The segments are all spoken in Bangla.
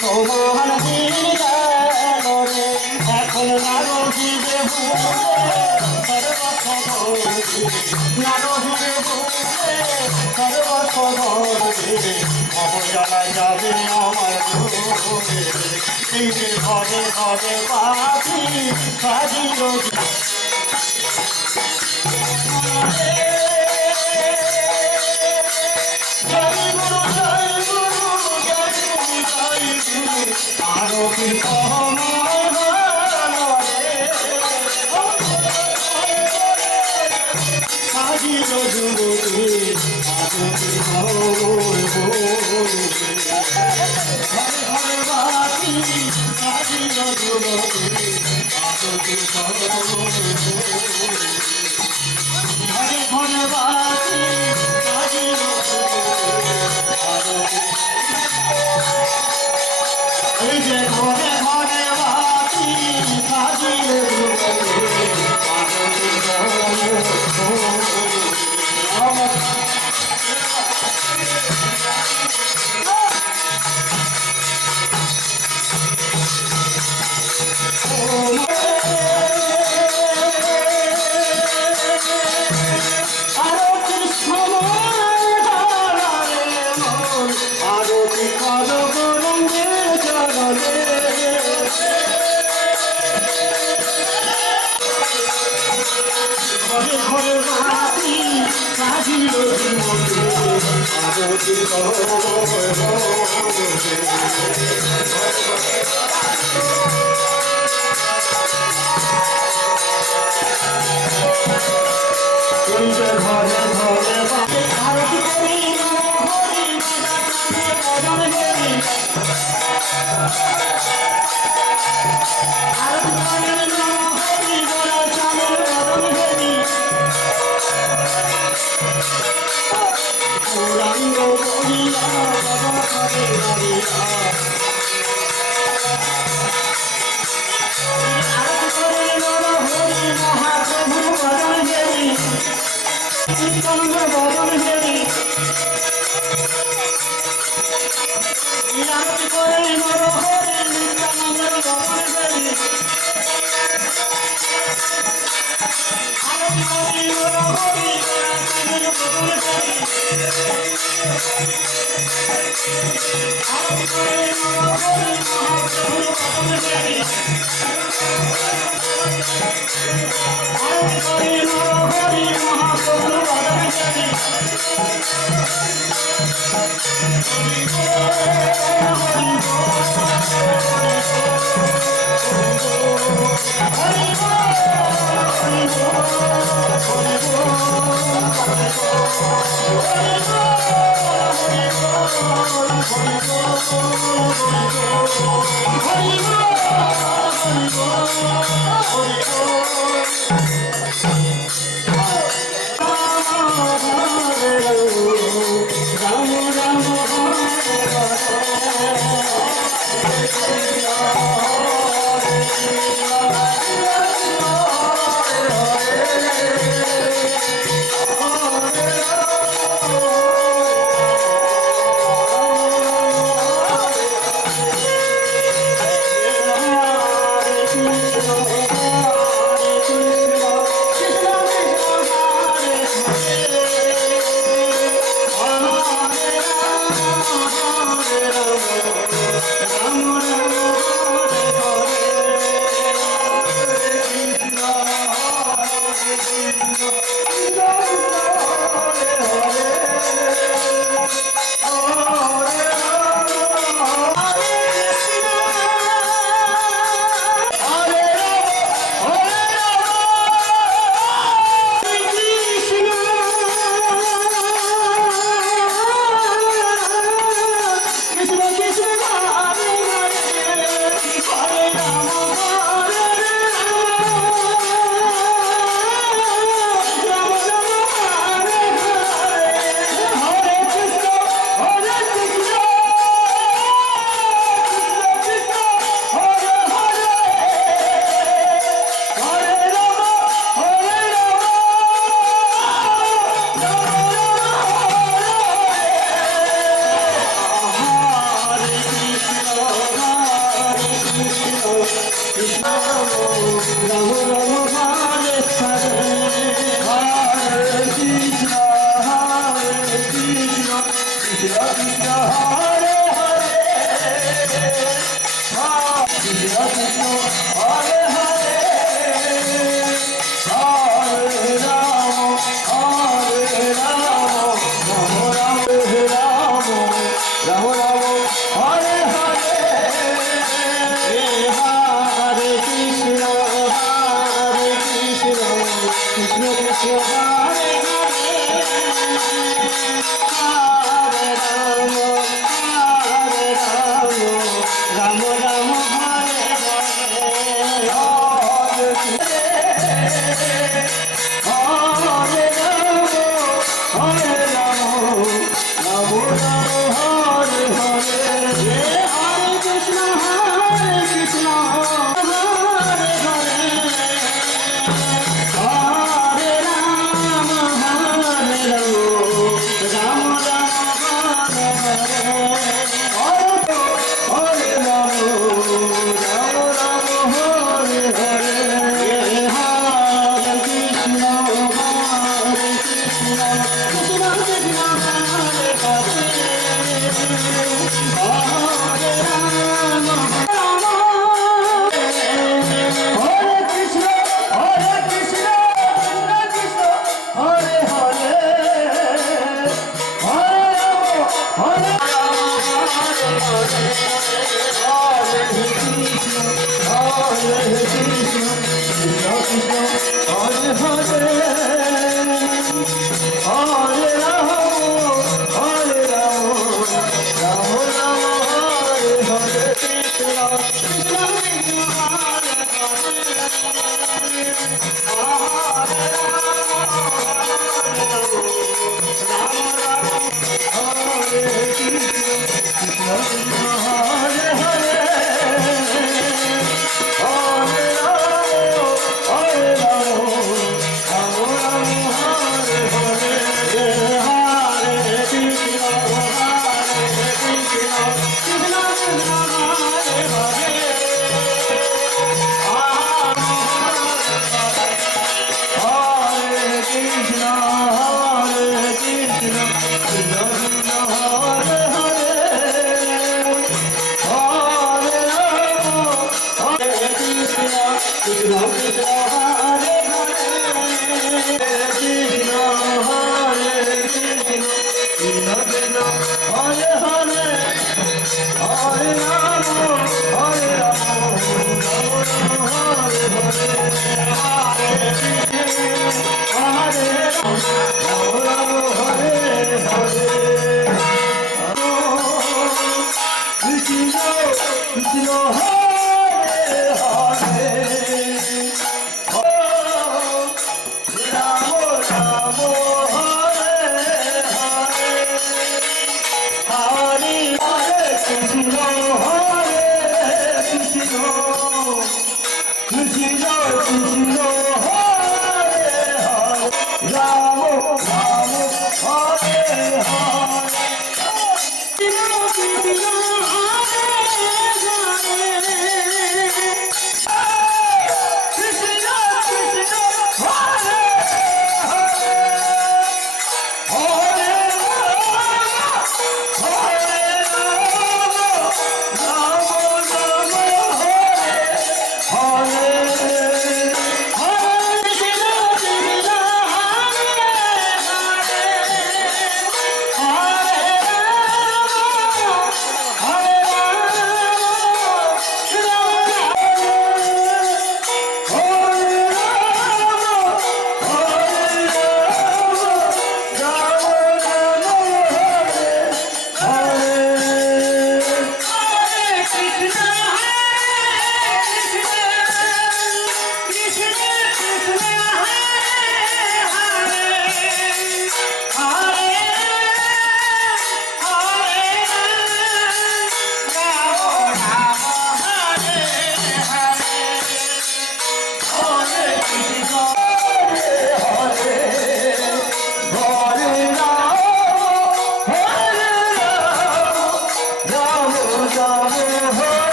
তোমার দিন গেল রে নারহিবে ভুলে নারহিবে ভুলে সর্বসদরে অবজালা যাবে আমার ঘরে এই যে ঘরে ঘরে বাঁধি সাজিল আরো কি সাজিল যুবতী ঘরে বাতি সাজিল যুবতী ঘরে ঘরে বাতি সাজিল এই যে ঘরে ঘরে বাতি সাজিল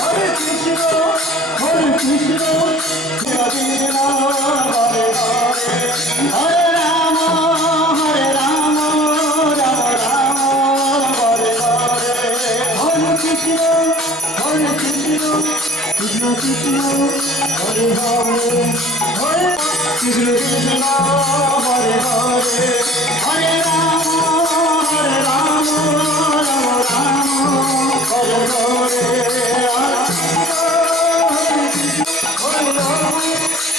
Hare Krishna, Hare Krishna, Krishna Hare Hare, Hare Rama, Hare Rama, Rama Rama, Hare Hare, Hare Krishna, Hare Krishna, Krishna Krishna, Hare Hare, Hare Krishna Krishna, Hare Hare, Hare Rama, Hare Rama, Rama Rama, Hare Hare, Hare Rama, Hare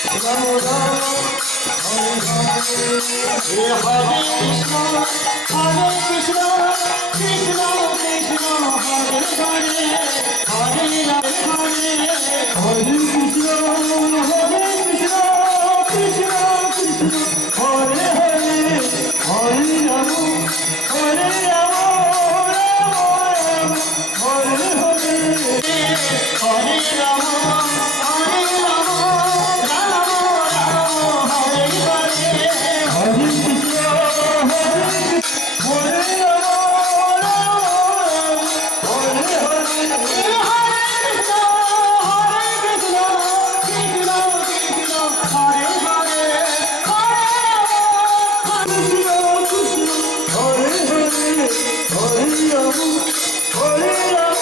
Krishna, Hare Krishna, Krishna Krishna, Hare Hare, Hare Rama, Hare Krishna, Hare Krishna, Krishna Krishna, Hare Hare, Hare Rama, Hare Rama, Rama Rama, Hare Hare, Hare Rama, Hare Rama, Rama Rama, Hare Hare, Hare Krishna, Hare Rama, Rama Rama, Hare Hare, Hare Krishna, Hare Krishna, Krishna Krishna, Hare Hare, Hare Rama, Krishna Krishna, Hare Hare, Hare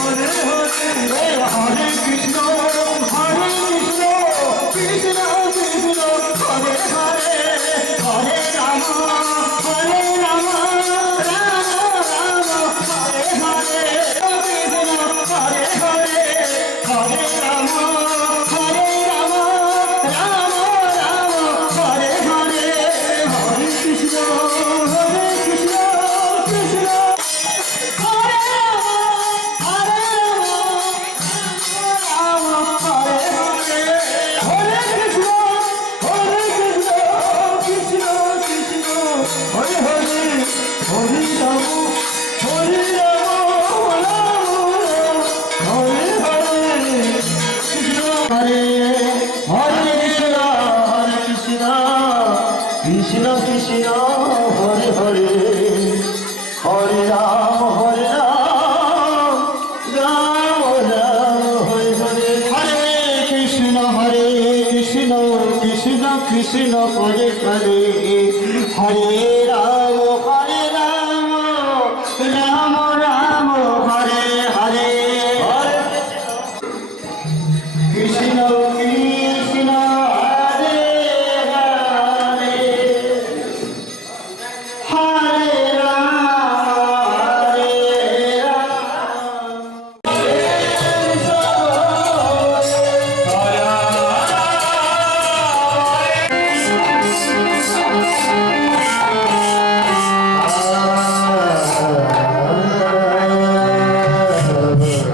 Rama, Hare Rama, Rama Hare Hare, Hare Krishna, Hare Krishna, Hare Hare, Hare Krishna, Hare Krishna, Krishna Krishna, Hare Hare, Hare Rama, Hare Rama, Rama Rama, Hare Hare, Krishna, Hare Hare, Hare Rama, Hare Rama, Rama Rama, Hare Hare, Hare Krishna, Hare Krishna, Krishna Hare Rama, Hare Rama, Rama Hare Hare, Hare Krishna, Hare Krishna, Krishna Krishna, Hare Hare, Hare Rama, Hare Rama, Rama Rama, Hare Hare, Krishna Hare, Hare Krishna, Hare Krishna, Krishna Krishna, Hare Hare, Hare Ram, Hare Ram, Ram Ram, Hare Hare, Hare Krishna, Krishna Krishna, Hare Hare, Hare Ram, Ram Ram, Hare Hare, Hare Krishna,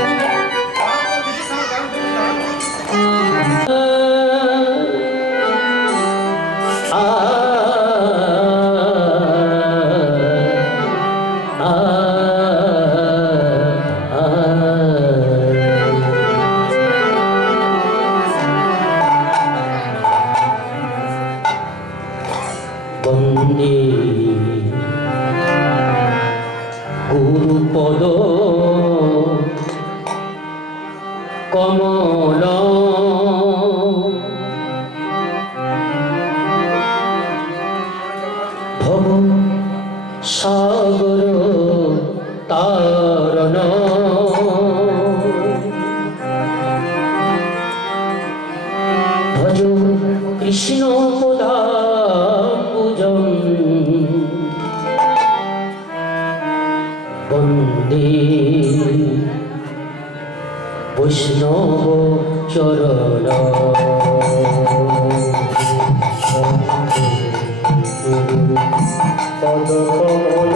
Krishna, Hare Hare, Hare Rama, বন্দে গুরুপদ কমল ভব সাগর তারণ ভজ কৃষ্ণ পদাম্বুজং বন্দে বৈষ্ণব চরণ পদকমল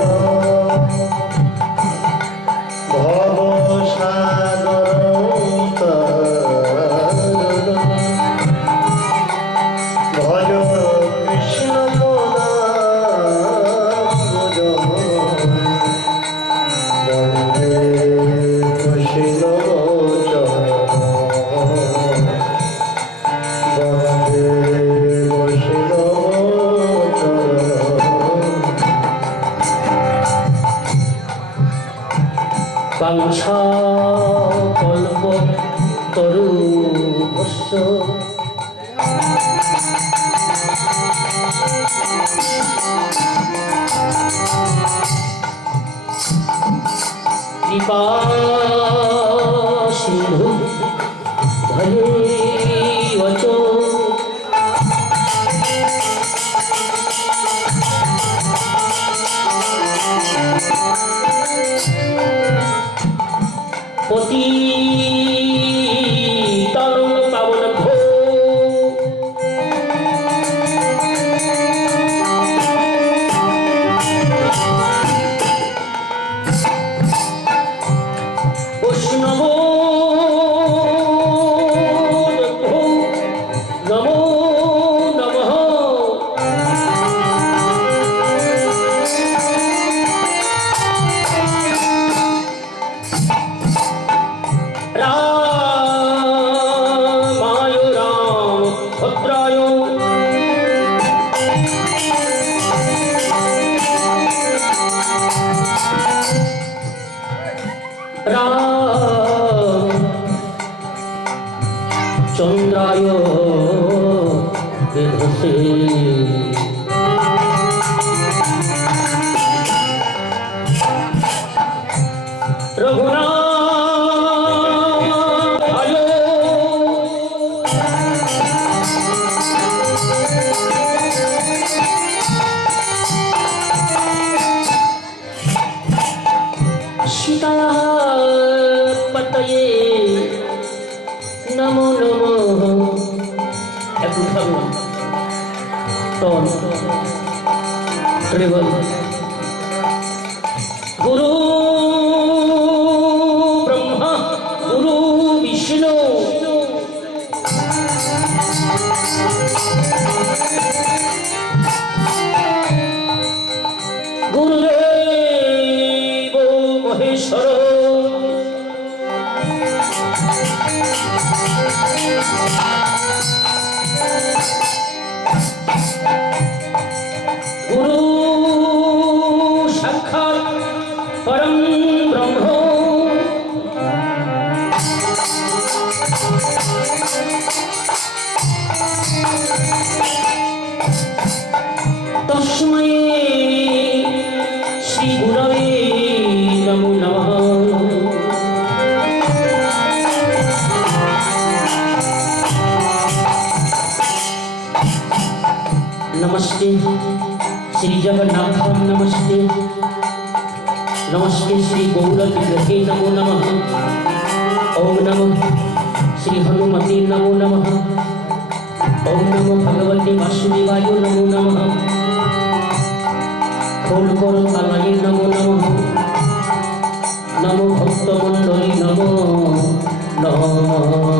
ভব সাগর তারণ ভজ কৃষ্ণ পদাম্বুজং বন্দে বৈষ্ণব চরণ কাঙ্ক্ষা কল্প তরু ভস্য কৃপা সিন্ধু ধরে অচ পতি তরুণ পাবন ঘো বৈষ্ণব নমো নমঃ রামায় রামভদ্রায় চন্দ্রায় বেধসে রঘুনাথায় সীতাপতয়ে নমো নমঃ একটু থামো টন ট্রেবল গুরু ব্রহ্মা গুরু বিষ্ণু গুরুদেব মহেশ্বর গুরু সাক্ষাৎ পরম ব্রহ্ম তস্मै শ্রী গুরবে নমো নমঃ नमस्ते श्री जगन्नाथ नमस्ते नमस्ते श्री गौरविग्रहे नमो नमः ओम नमः श्री हनुमते नमो नमः ओम नमो भगवते वासुदेवाय नमो नमः खोल करो तालाय नमो नमः नमो भक्तमंडली नमो नमः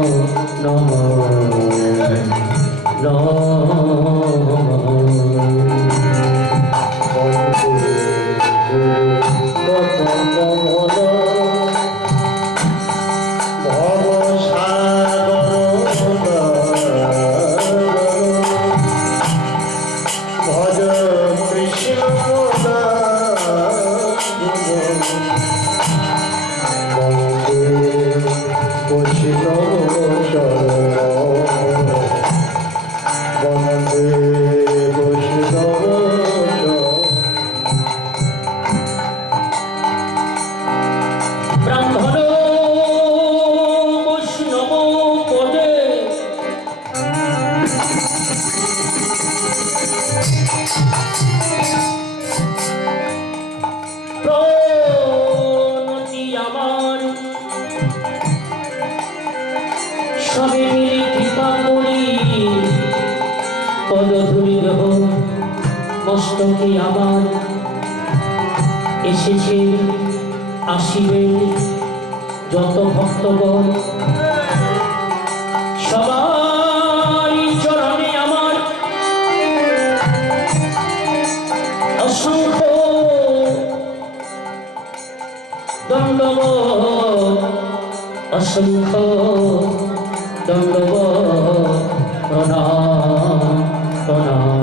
ভজ কৃষ্ণ ব্রাহ্মণ বৈষ্ণব পদে প্রণতি আমার সবে মিলে কৃপা করি পদধূলি দেহ মস্তকে আমার এসেছে আসিবেন যত ভক্তগণ সবাই চরণে আমার অসংখ্য দণ্ডবত অসংখ্য দণ্ডবত প্রণাম প্রণাম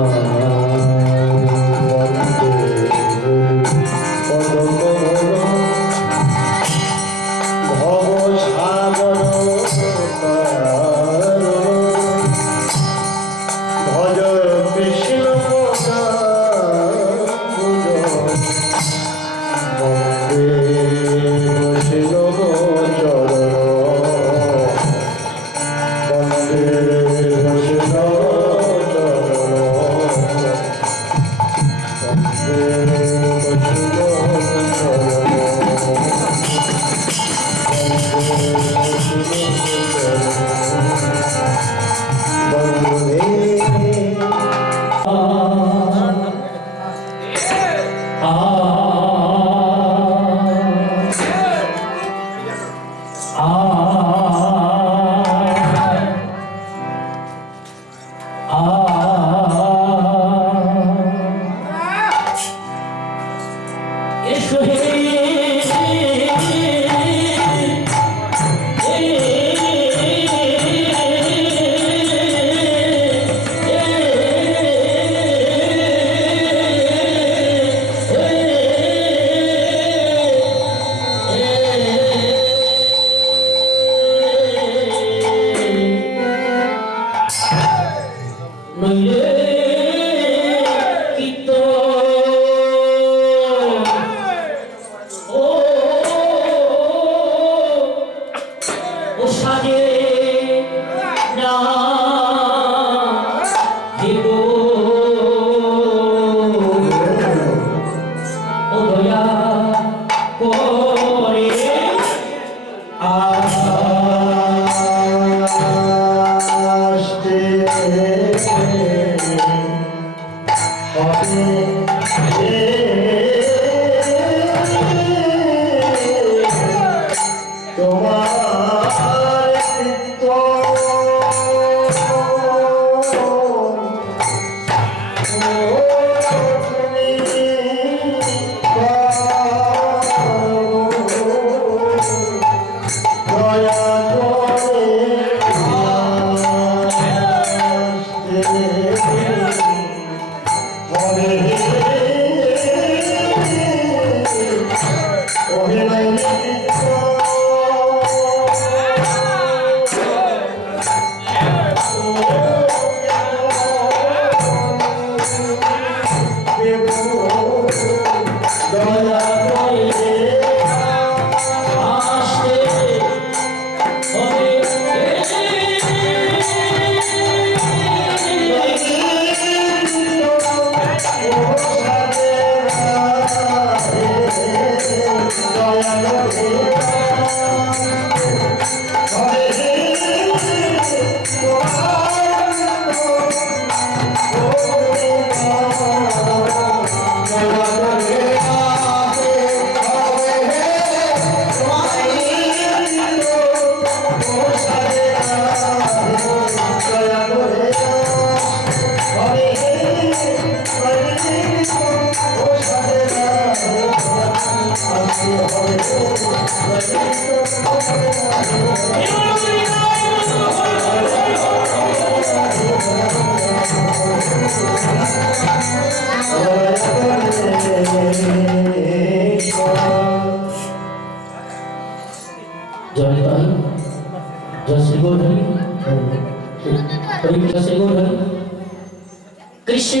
कृष्ण कृष्ण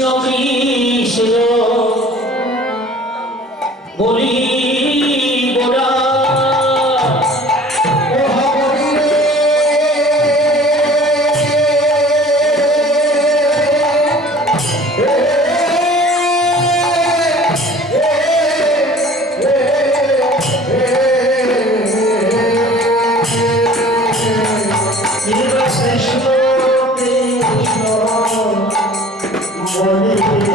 बोली बोला Hare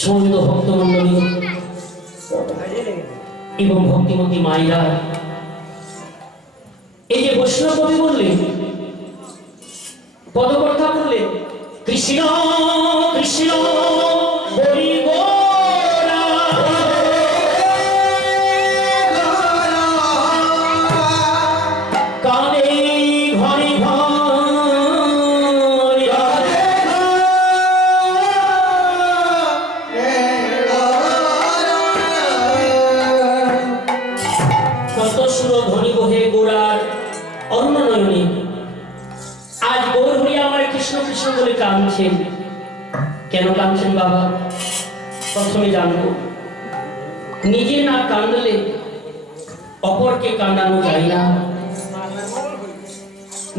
সমবেত ভক্তমণ্ডলী এবং ভক্তিমতী মায়েরা, এই যে বৈষ্ণব কবি বললেন, পদকর্তা বললেন, কৃষ্ণ কৃষ্ণ হরি গোরা, কানে ঘরে ঘরে কত সুর ধ্বনি বহে গোড়ার অরুণ নয়নে। আজ গৌর হরি আমার কৃষ্ণ কৃষ্ণ বলে কাঁদছেন। কেন কাঁদছেন বাবা? প্রথমে জানবো, নিজে না কাঁদলে অপরকে কাঁদানো যায় না।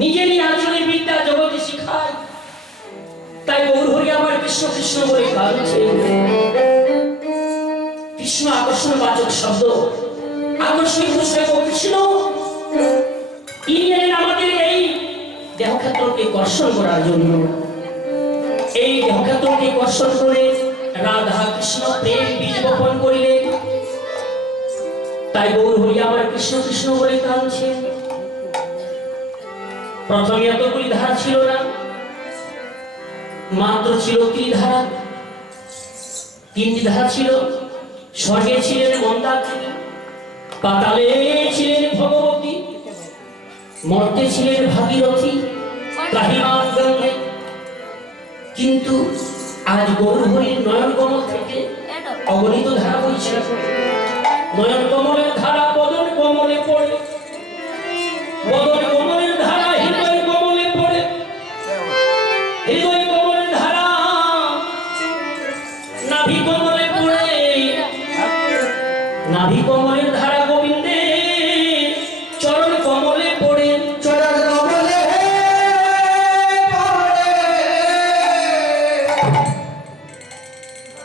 নিজেরই আচরণে বিদ্যা জগতে শিখায়, তাই গৌর হরি আমার কৃষ্ণ কৃষ্ণ বলে কাঁদছেন। কৃষ্ণ আকর্ষণ বাচক শব্দ, আকর্ষণীয় বিষয় কৃষ্ণ। ইনি এলেন আমাদের এই দেহক্ষেত্রকে কর্ষণ করার জন্য। এই দেহক্ষেত্রকে কর্ষণ করে রাধা কৃষ্ণ প্রেম বীজ বপন করিলেন। তাই গৌর হরি আমার কৃষ্ণ কৃষ্ণ বলে কাঁদছেন। প্রথমে এতগুলি ধারা ছিল না, মাত্র ছিল ত্রিধারা। তিনটি ধারা ছিল, স্বর্গে ছিলেন মন্দাকিনী, পাতালে ছিলেন ভগবতী, মর্তে ছিলেন ভাগীরথী, ত্রাহিমাম গঙ্গে। কিন্তু আজ গৌর হরির নয়ন কমল থেকে অগণিত ধারা বইছে। নয়ন কমলের ধারা বদন কমলে পড়ে, বদন কমলের ধারা হৃদয় কমলে পড়ে, হৃদয় কমলের ধারা নাভি কমলে পড়ে, নাভি কমলের ধারা গোবিন্দে চরণ কমলে পড়ে, চরণ কমলে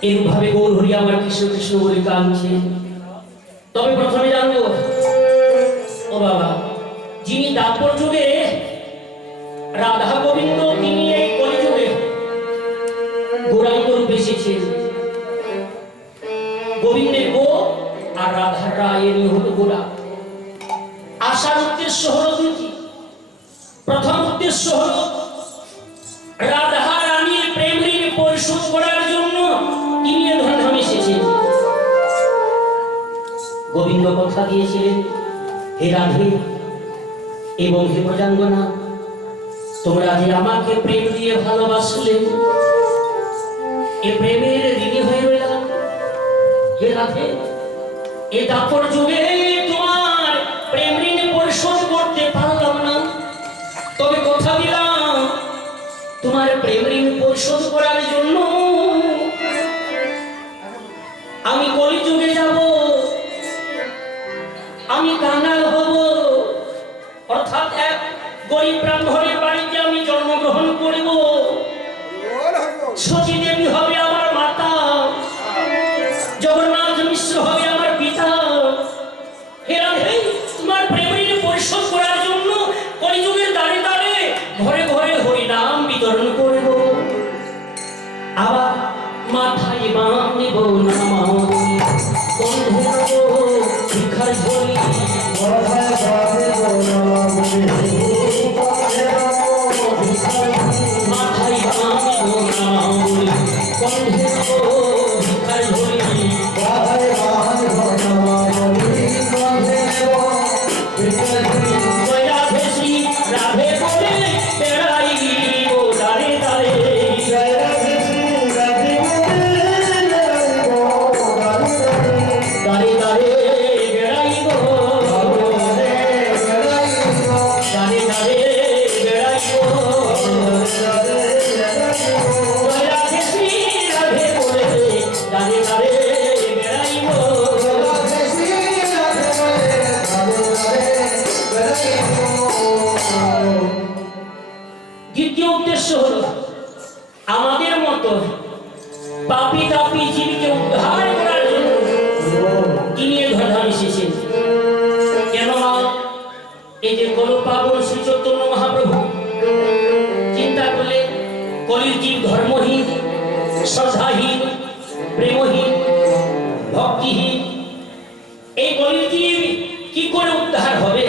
এইভাবে গৌর হরি আমার কৃষ্ণ কৃষ্ণ বলে কাঁদছে। তবে প্রথমে জানবো, ও বাবা, যিনি দাপর যুগে রাধা গোবিন্দ, তিনি এই কলিযুগে গৌরাঙ্গ রূপে এসেছেন। গোবিন্দের গো আর রাধার রায়ের হলো গোরা। আসার উদ্দেশ্য হলো দুটি। প্রথম উদ্দেশ্য হলো রাধা রানীর প্রেম ঋণ পরিশোধ করার জন্য তিনি এ ধরাধামে এসেছেন। গোবিন্দ কথা দিয়েছিলেন, হে রাধে এবং হে ব্রজাঙ্গনা, তোমরা যে আমাকে প্রেম দিয়ে ভালোবাসলে, এ প্রেমের ঋণী হয়ে রইলাম। হে রাধে, এ দাপর যুগে তোমার প্রেম ঋণ পরিশোধ করতে পারলাম না, তবে কথা দিলাম তোমার প্রেম ঋণ পরিশোধ করার জন্য আমি কলিযুগে যাব, আমি কাঙাল হব, অর্থাৎ এক গরিব ব্রাহ্মণের বাড়িতে আমি জন্মগ্রহণ করিব। সতী দেবী হবে আমার মাতা, জগন্নাথ মিশ্র হবে আমার পিতা। হে রাধে, তোমার প্রেম ঋণ পরিশোধ করার জন্য কলিযুগের দ্বারে দ্বারে ঘরে ঘরে হরিনাম বিতরণ করব। আবার মাথায় বাম নিব নামাবি, কণ্ঠে নেব ভিক্ষার ঝুলি, মাথায় বাঁধে গোলাপি, মাথায় বাম নিব নামাবি, কণ্ঠে নেব ভিক্ষার ঝুলি। মাথায় বাঁধে গোলাপি, কণ্ঠে নেব ভিক্ষার ঝুলি। জয় রাধে শ্রী রাধে বলে বেড়াই ও দাঁড়ে দাঁড়ে, জয় রাধে শ্রী রাধে বলে বেড়াইব গানে গানে। দাঁড়ে দাঁড়ে বেড়াইব, গানে বেড়াইব, দাঁড়ে দাঁড়ে বেড়াইব। রাধে বেড়াইব। জয় রাধে শ্রী রাধে বলে দাঁড়ে দাঁড়ে বেড়াইব। রাধে শ্রী রাধে বলে গানে গানে বেড়াইব। দ্বিতীয় উদ্দেশ্য হলো আমাদের মতো পাপী তাপী জীবকে উদ্ধার করার জন্য তিনি এ ধরাধাম এসেছেন। কেন মা? এই যে কল পাবন শ্রী চৈতন্য মহাপ্রভু চিন্তা করলে কলির জীব ধর্মহীন, শ্রদ্ধাহীন, প্রেমহীন, ভক্তিহীন এই কলিজীব কি করে উদ্ধার হবে,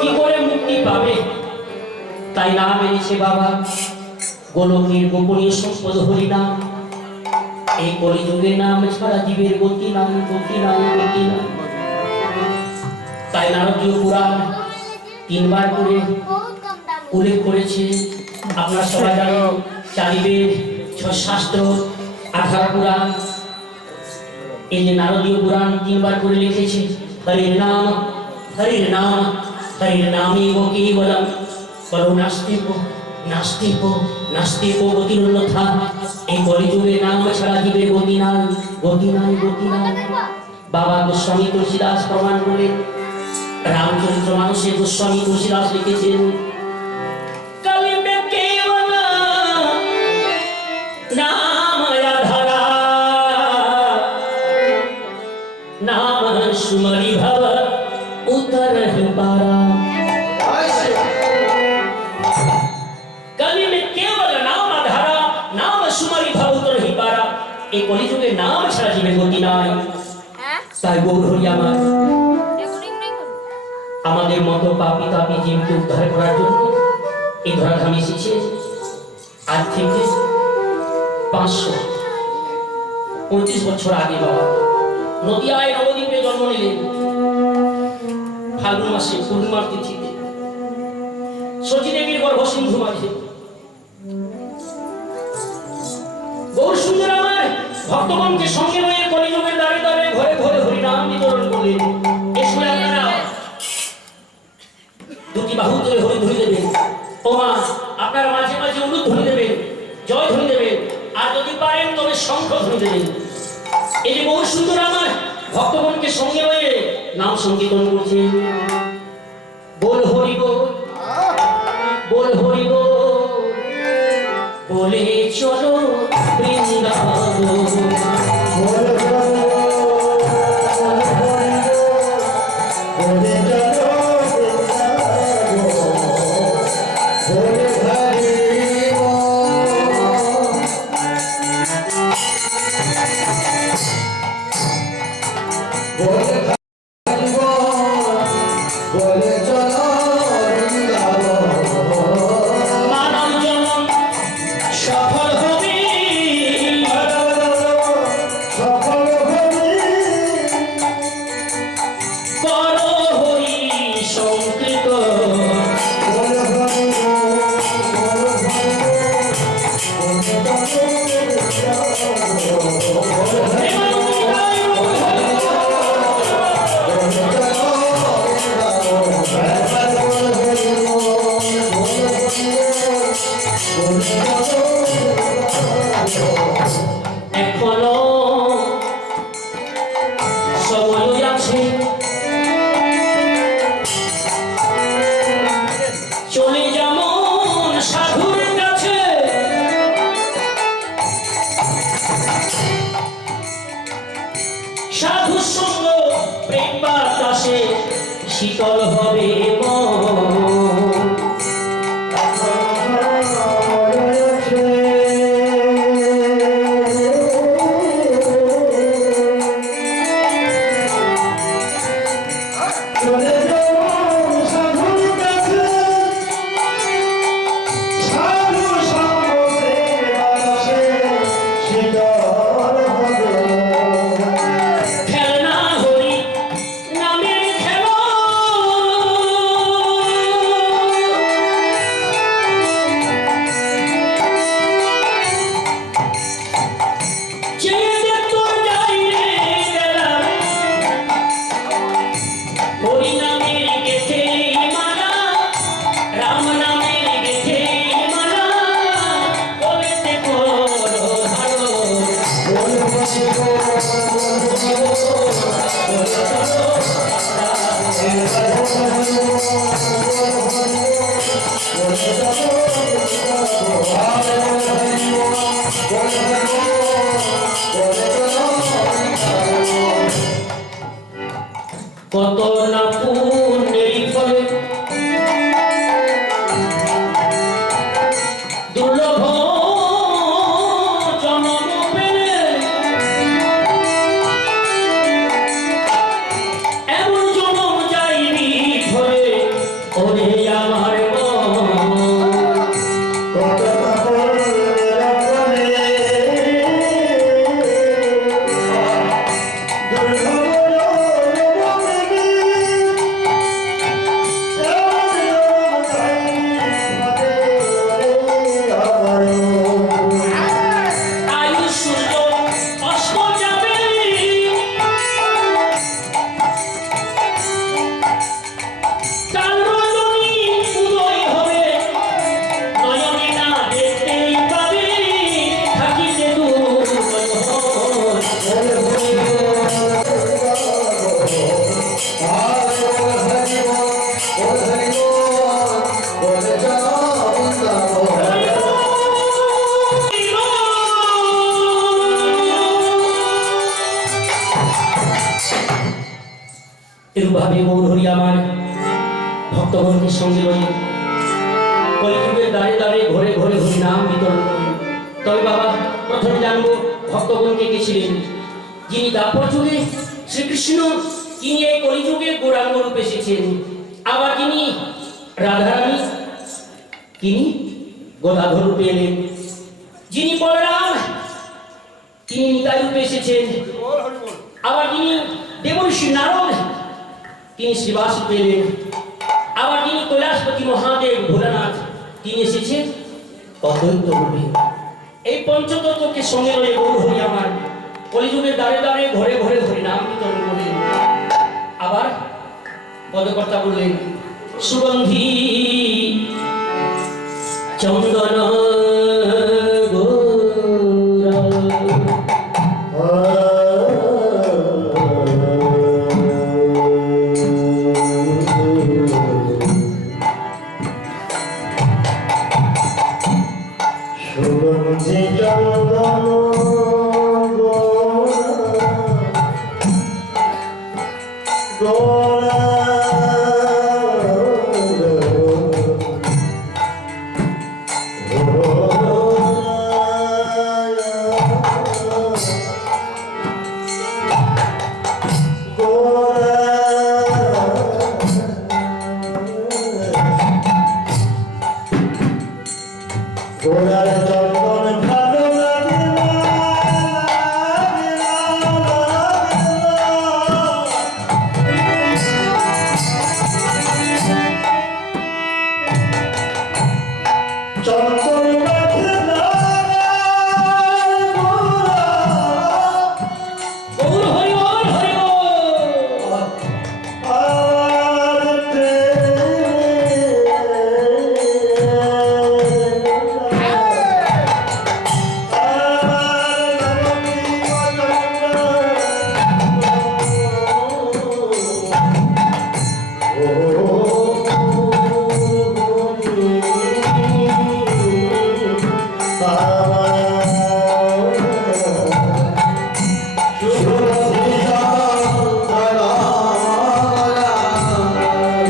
কি করে মুক্তি পাবে? তাই নাম এনেছে বাবা গোলকের গোপনীয় সম্পদ হরিনাম। এই কলিযুগের নাম ছাড়া জীবের গতি নাই, গতি নাই, গতি নাই। তাই নারদীয় পুরাণ 3 বার করে উল্লেখ করেছে। আপনারা সবাই জানেন 4 বেদ, 6 শাস্ত্র, 18 পুরাণ। এই যে নারদীয় পুরাণ 3 বার করে লিখেছে হরির নাম, হরির নাম, হরির নামেব কেবলম পরো নাস্তিক, নাস্তিক, নাস্তিক গতিরন্যথা। এই কলিযুগে নাম ছাড়া জীবের গতি নাই, গতি নাই, গতি নাই। বাবা গোস্বামী তুলসীদাস প্রমাণ করে রামচরিত্র মানসে গোস্বামী তুলসীদাস লিখেছেন কলি মে কেবল নাম আধারা, नाम सुमरि भव उतरहि पारा। कलि में केवल नाम आधारा, नाम सुमरि भव उतरहि पारा। এই কলিযুগে নাম ছাড়া জীবের গতি নাই। তাই গৌর হরি আমার আমাদের মতো পাপী তাপী জীবকে উদ্ধার করার জন্য এই ধরাধামে এসেছে। আজ থেকে 535 বছর আগে বাবা নদিয়ায় নবদ্বীপে জন্ম নিলেন। ফাল্গুন মাসে পূর্ণিমার তিথিতে সচিদেবীর গর্ভ সিন্ধু মাঝে গৌর সুন্দর আমার ভক্তগণকে সঙ্গে নিয়ে কলিযুগের দ্বারে দ্বারে ঘরে ঘরে হরিনাম বিতরণ করলেন। এ সময় আপনারা দুটি বাহু ধরে হরি ধ্বনি দেবেন। ও মা আপনারা মাঝে মাঝে উলুধ্বনি ধ্বনি দেবেন, জয় ধ্বনি দেবেন, আর যদি পারেন তবে শঙ্খ ধ্বনি দেবেন। এই যে বহু সুন্দর আমার ভক্তগণকে সঙ্গে হয়ে নাম সংকীর্তন করছেন। বল হরি বল, বল হরি বল, বলে চলো বৃন্দাবন। এখনো সময় আছে, চলে যেমন সাধুর কাছে। সাধু সঙ্গ প্রেম বাতাসে শীতল হবে মন। খেলনা হরি নামের খেলা এরূপভাবে গৌরহরি আমার ভক্তগণের সঙ্গে রয়ে কলিযুগের দ্বারে দ্বারে ঘরে ঘরে হরি নাম বিতরণ করেন। তবে বাবা, প্রথমে জানবো ভক্তগণকে কে ছিলেন, যিনি দাপর যুগে শ্রীকৃষ্ণ, তিনি এই কলিযুগে গৌরাঙ্গ রূপে এসেছেন। আবার যিনি রাধারানী, তিনি গদাধর রূপে এলেন। যিনি বলরাম, তিনি নিতাই রূপে এসেছেন। আবার যিনি দেবর্ষি নারদ, তিনি শ্রীবাস রূপে এলেন। আবার যিনি কৈলাসপতি মহাদেব ভোলানাথ, তিনি এসেছেন অদ্বৈত রূপে। এই পঞ্চতত্ত্বকে সঙ্গে রয়ে গৌরহরি আমার কলিযুগের দ্বারে দ্বারে ঘরে ঘরে হরি নাম বিতরণ করলেন। আবার পদকর্তা বললেন, সুগন্ধি চন্দন সুগন্ধি চন্দন গোলার চন্দন ভালো লাগে না, চন্দন লাগে না, গৌর হরি বল, হরি বল। আর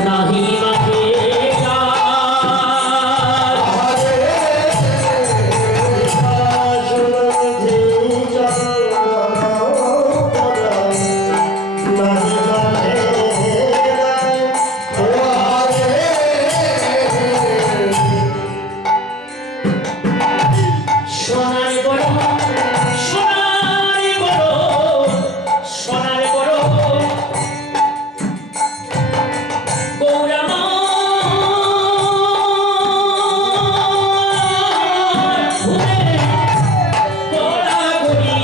নাহি মাঝে সোনার বড়, সোনার বড়, সোনার বড় গৌরামা ঘুরে গড়াগড়ি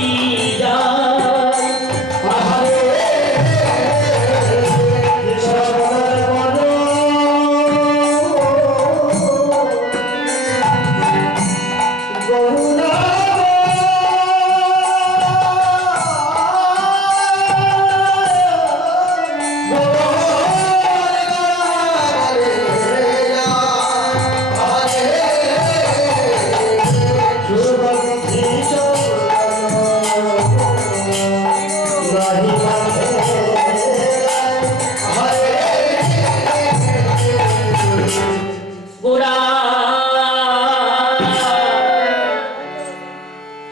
যায়। গোরা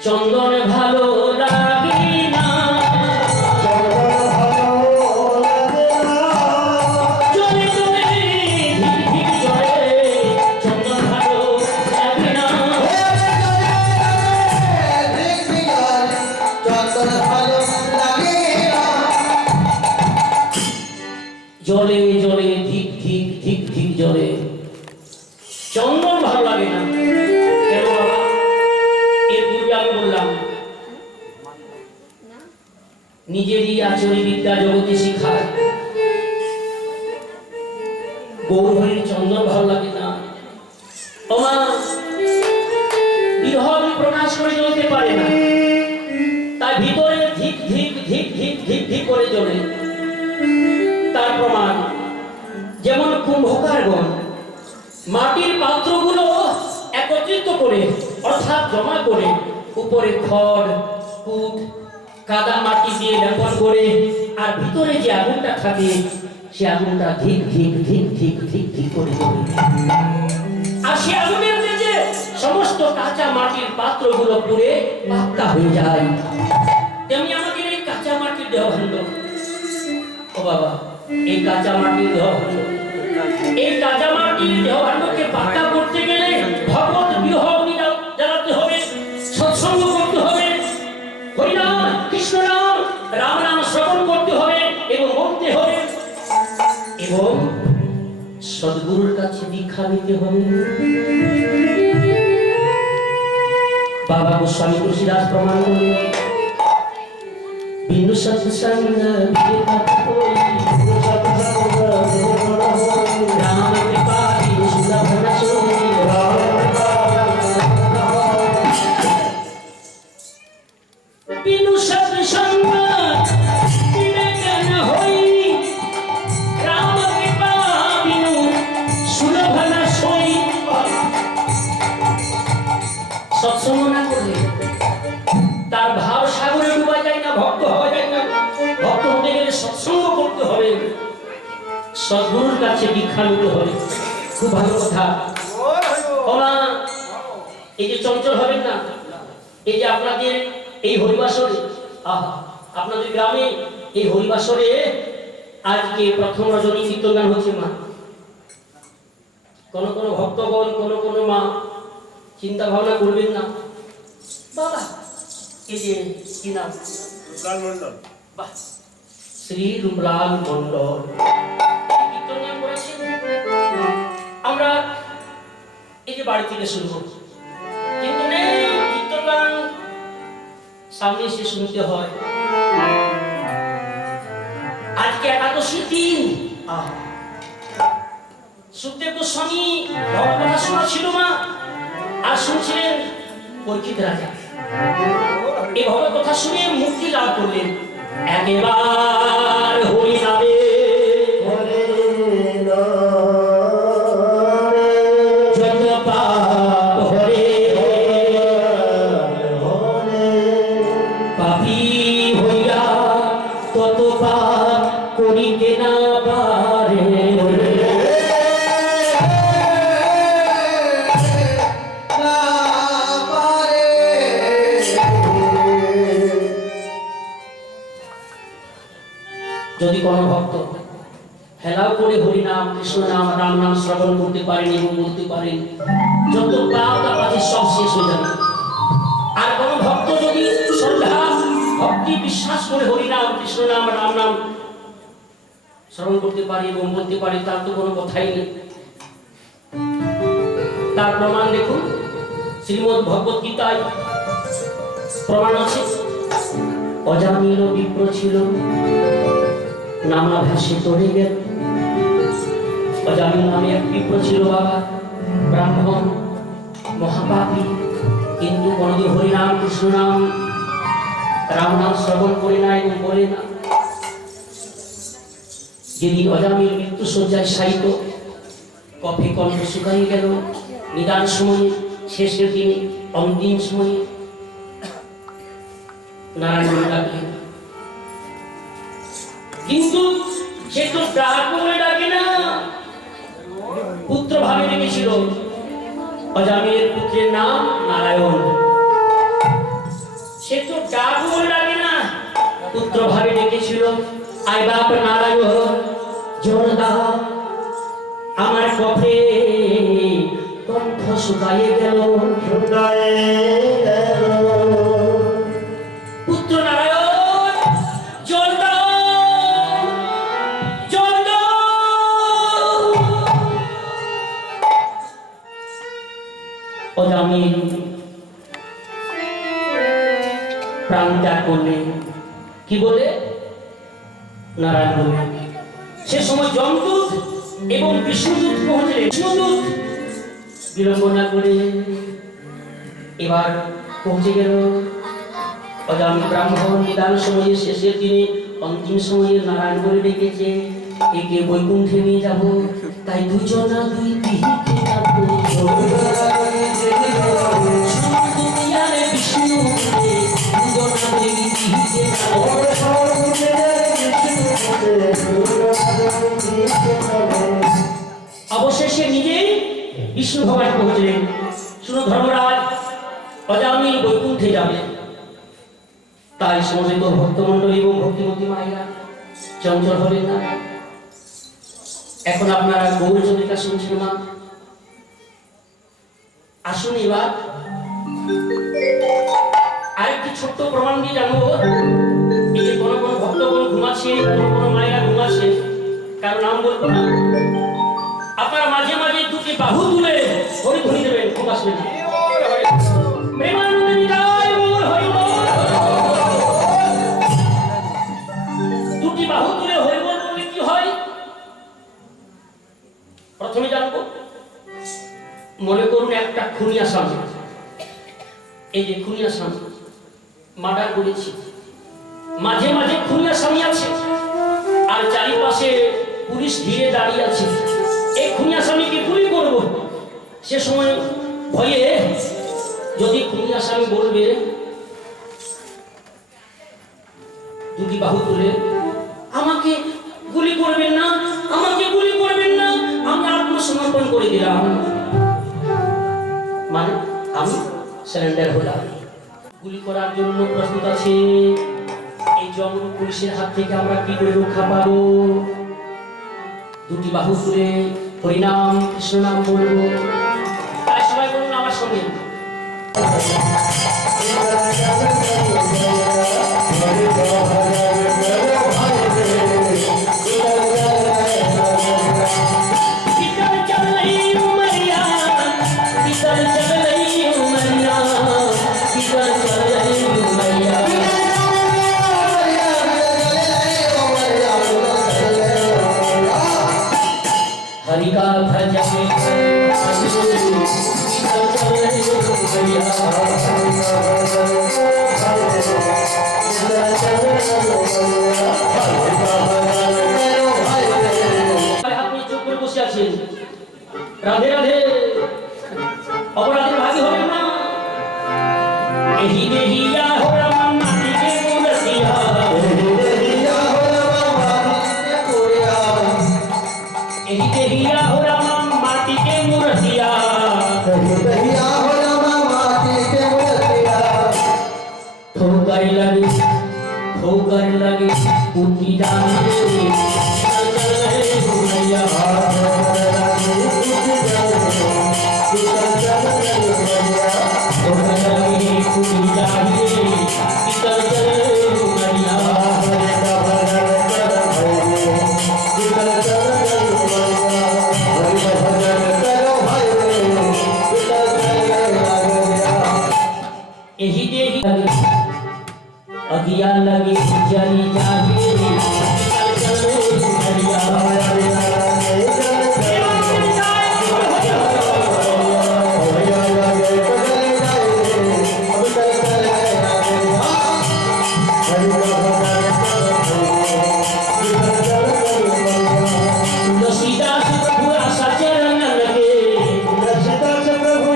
চন্দন ভালো লাগে না, চলে চলে ধিক ধিক চলে, চন্দন ভালো লাগে না। জলে জলে ধিক ধিক ধিক ধিক জলে, চন্দন ভালো লাগে না। কেন বাবা? এর পূর্বে আমি বললাম, নিজেরই আচরণ বিদ্যা জগতে শিখায় গৌরহরির চন্দন ভালো লাগে না। ওমা বিরহ প্রকাশ করে জ্বলতে পারে না, তার ভিতরে ধিক ধিক ধিক ধিক ধিক ধিক করে জ্বলে। তার প্রমাণ, যেমন কুম্ভকারগণ মাটির পাত্রগুলো একত্রিত করে অর্থাৎ জমা করে উপরে খড় কুট কাদা মাটি দিয়ে লেপন করে, আর ভিতরে যে আগুনটা থাকে সে আগুনটা ধিক ধিক ধিক ধিক ধিক ধিক করে জ্বলে। আর সে আগুনের তেজে সমস্ত কাঁচা মাটির পাত্রগুলো পুড়ে পাক্কা হয়ে যায়। তেমনি আমাদের এই কাঁচা মাটির দেহভাণ্ড, ও বাবা, এই কাঁচা মাটির দেহভাণ্ড, এই কাঁচা মাটির দেহভাণ্ডকে পাক্কা করতে গেলে ভগবত বিরহ জ্বালাতে হবে, সৎসঙ্গ করতে হবে, হরিনাম কৃষ্ণ নাম রাম নাম শ্রবণ করতে হবে এবং বলতে হবে, এবং সদ্গুরুর কাছে দীক্ষা নিতে হবে। বাবা গোস্বামী তুলসীদাস প্রমাণ করে, বিন্দু সৎসঙ্গ রাম কৃপা বিন্দু সৎসঙ্গ বিবেচনা হই, রাম কৃপা বিনু সুলভনা সই। সৎসঙ্গ না করলে তার ভাব সাগরে ডুবা যায় না, ভক্ত হওয়া যায় না। ভক্ত হতে গেলে সৎসঙ্গ করতে হবে, সদ্গুরুর কাছে দীক্ষা নিতে হবে। খুব ভালো কথা। ওমা, এই যে চঞ্চল হবেন না, এই যে আপনাদের এই হরিবাসরে, আপনাদের গ্রামে এই হরিবাসরে আজকে প্রথম রজনী কীর্তন গান হচ্ছে। মা, কোন কোন ভক্তগণ, কোন মা চিন্তা ভাবনা করবেন না, বাবা এই যে কি নাম, বাহ, শ্রী রূপলাল মন্ডল কীর্তন গান করেছেন। আমরা এই যে বাড়ি থেকে শুনবো, কিন্তু নেই কীর্তন গান সামনে এসে শুনতে হয়। আজকে একাদশীর দিন, সুখদেব গোস্বামী ভগবত শোনা ছিল মা, আর শুনছিলেন পরীক্ষিত রাজা। এই ভগবত কথা শুনে মুক্তি লাভ করলেন। একেবার হরি নামে যত পাপ হরে, পাপী হইয়া তত পাপ করিতে না পারে। যদি কোনো ভক্ত হেলাও করে হরিনাম কৃষ্ণ নাম রাম নাম শ্রবণ করতে পারেন এবং বলতে পারেন, যত পাপ আছে সব শেষ হয়ে যাবে। আর কোনো ভক্ত যদি শ্রদ্ধা ভক্তি বিশ্বাস করে হরিনাম কৃষ্ণ নাম রাম নাম শ্রবণ করতে পারে এবং বলতে পারে, তার তো কোনো কথাই নেই। তার প্রমাণ দেখুন, শ্রীমদ্ ভগবত গীতায় প্রমাণ আছে। অজামিল বিপ্র ছিল, নামাভাসে তরে গেল। অজামিল নামে এক বিপ্র ছিল বাবা, ব্রাহ্মণ, মহাপাপী, কিন্তু কোনদিন হরিনাম কৃষ্ণ নাম রাম নাম শ্রবণ করে না এবং বলে না। যেদিন অজামিল মৃত্যু শয্যায় শায়িত, কফে কণ্ঠ শুকাইয়ে গেল, নিদান সময়ে, শেষের দিনে, অন্তিম সময়ে নারায়ণ ডাকলেন। কিন্তু সে তো ডাক বলে ডাকে না, পুত্র ভাবে ডেকেছিল। অজামিলের পুত্রের নাম নারায়ণ। সে তো ডাক বলে ডাকে না, পুত্র ভাবে ডেকেছিল। আয় বাপ নারায়ণ, জোরদা আমার কফে কণ্ঠ শুকাইয়ে গেল। পুত্র নারায়ণ, জল দাও, জল দাও। অজামিল প্রাণ ত্যাগ করলেন। কি বলে? নারায়ণ বলে। সে সময় যমদূত এবং বিষ্ণুদূত পৌঁছলেন। বিষ্ণুদূত বিলম্ব না করে এবার পৌঁছে গেল। অজামিল ব্রাহ্মণ নিদান সময়ে, শেষের দিনে, অন্তিম সময়ে নারায়ণ বলে ডেকেছে, একে বৈকুণ্ঠে নিয়ে যাব। তাই দুজনা দুই দিকে যাবো। বিষ্ণু দুজনা দুই দিকে কৃষ্ণ ভগবান পৌঁছলেন, শুনো ধর্মরাজ, অজামিল বৈকুণ্ঠে যাবে। তাই সমবেত ভক্তমণ্ডলী এবং ভক্তিমতী মায়েরা চঞ্চল হলেন না। এখন আপনারা গৌরচন্দ্রিকা শুনছেন মা, আসুন এবার আরেকটি ছোট্ট প্রমাণ দিয়ে জানবো। এই যে কোনো কোনো ভক্তগণ ঘুমাচ্ছে, কোনো কোনো মায়েরা ঘুমাচ্ছে, কারো নাম বলবো না, আপনারা মাঝে মাঝে দুটি বাহু তুলে হরিধ্বনি দেবেন, ঘুম আসবে না। প্রেমানন্দে নিতাই গৌর হরি বল। দুটি বাহু তুলে হরি বল বললে কি হয় প্রথমে জানবো। মনে করুন একটা খুনি আসামি, এই যে খুনি আসামি মার্ডার করেছি, মাঝে মাঝে খুনি আসামি আছে আর চারিপাশে পুলিশ ঘিরে দাঁড়িয়ে আছে। এই খুনি আসামিকে গুলি করব, সে সময় ভয়ে যদি খুনি আসামি বলবে দুটি বাহু তুলে, আমাকে গুলি করবেন না, আমাকে গুলি করবেন না, আমি আত্মসমর্পণ করে দিলাম, মানে আমি সারেন্ডার হলাম, গুলি করার জন্য প্রস্তুত আছে। এই জঙ্গল পুলিশের হাত থেকে আমরা কি করে রক্ষা পাবো? দুটি বাহু তুলে হরিনাম কৃষ্ণ নাম বলবো। তাই সবাই বলুন আমার সঙ্গে, हरि का भजन আপনি চুপ করে বসে আছেন। রাধে রাধে, অপরাধের ভাগী হবেন না। এহি দেহিয়া হো রাম মাটিকে মুরতিয়া, এহি দেহিয়া হো রাম মাটিকে মুরতিয়া, ठोकर लगे उठी जाने चल चल रहे घुमैया, ठोकर लगे उठी जाने चल चल रहे घुमैया। यही देही अगिया लगी जली जाही चल चल हरिया, तुलसीदास प्रभु आशा चरण लगे, तुलसीदास प्रभु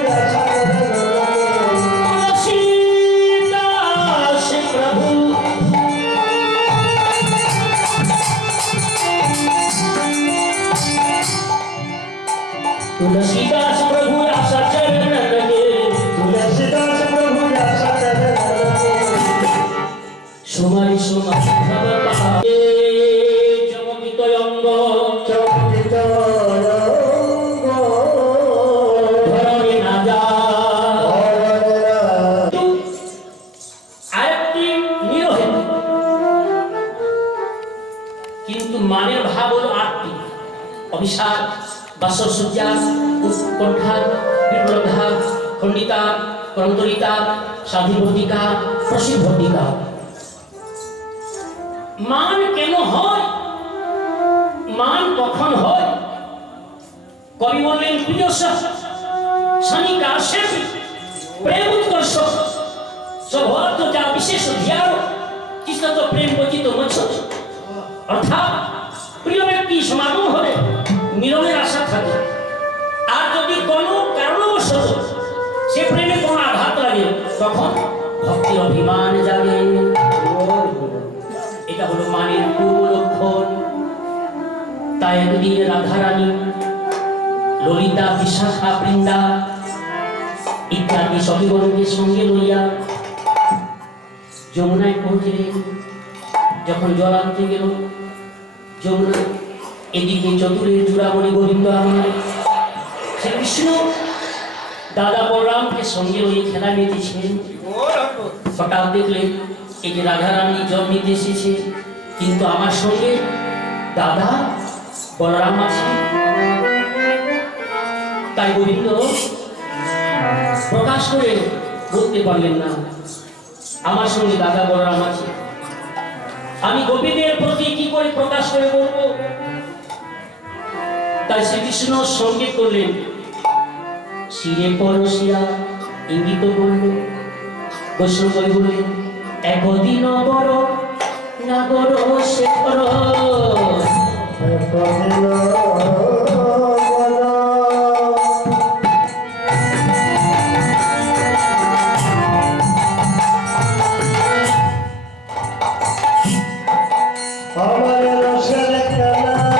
तुलसीदास प्रभु आशा चरण लगे, तुलसीदास प्रभु आशा चरण लगे, सुमारी सुमारी भव पाए चमकित अंग चमकित अंग धरणी ना जा। আরেকটি নিরহে কিন্তু মানের ভাব হলো আটটি: অভিশাপ, বাসসজ্জা, উৎকণ্ঠা, বিপ্লবধা, খণ্ডিতা, ক্রন্তরিতা, স্বাধিভূতিকা, প্রসিদ্ধতিকা। মান কেন হয়, মান কখন হয়? কবি বললেন প্রিয় শনিকা শেষ প্রেম উৎকর্ষ স্বভাব যা বিশেষ ধ্যান কৃষ্ণ তো প্রেম বচিত মছ, অর্থাৎ প্রিয় ব্যক্তি সমাগম হলে মিলনের আশা থাকে। আর যদি কোনো কারণবশত সে প্রেমে কোনো আঘাত লাগে তখন ভক্তির অভিমান জাগে। এটা হলো মানের পূর্ব লক্ষণ। তাই একদিন রাধারানী ললিতা, বিশাখা, বৃন্দা ইত্যাদি সখীগণকে সঙ্গে লইয়া যমুনায় পৌঁছলেন। যখন জল আনতে গেল যমুনা, এদিকে চতুরের চূড়ামণি গোবিন্দ আমার শ্রীকৃষ্ণ দাদা বলরামকে সঙ্গে লইয়ে খেলা মেতেছেন। হঠাৎ দেখলেন এই যে রাধারানী জল নিতে এসেছে, কিন্তু আমার সঙ্গে দাদা বলরাম আছে। তাই গোবিন্দ প্রকাশ করে বলতে পারলেন না আমার সঙ্গে দাদা বলরাম আছে। আমি গোপীদের প্রতি কি করে প্রকাশ করে বলবো? তাই শ্রীকৃষ্ণ সঙ্গীত করলেন, শিরে পরশিয়া ইঙ্গিত করল। বৈষ্ণব বললেন, একদিন বড় নাগর শেখর আমার রসের কানায়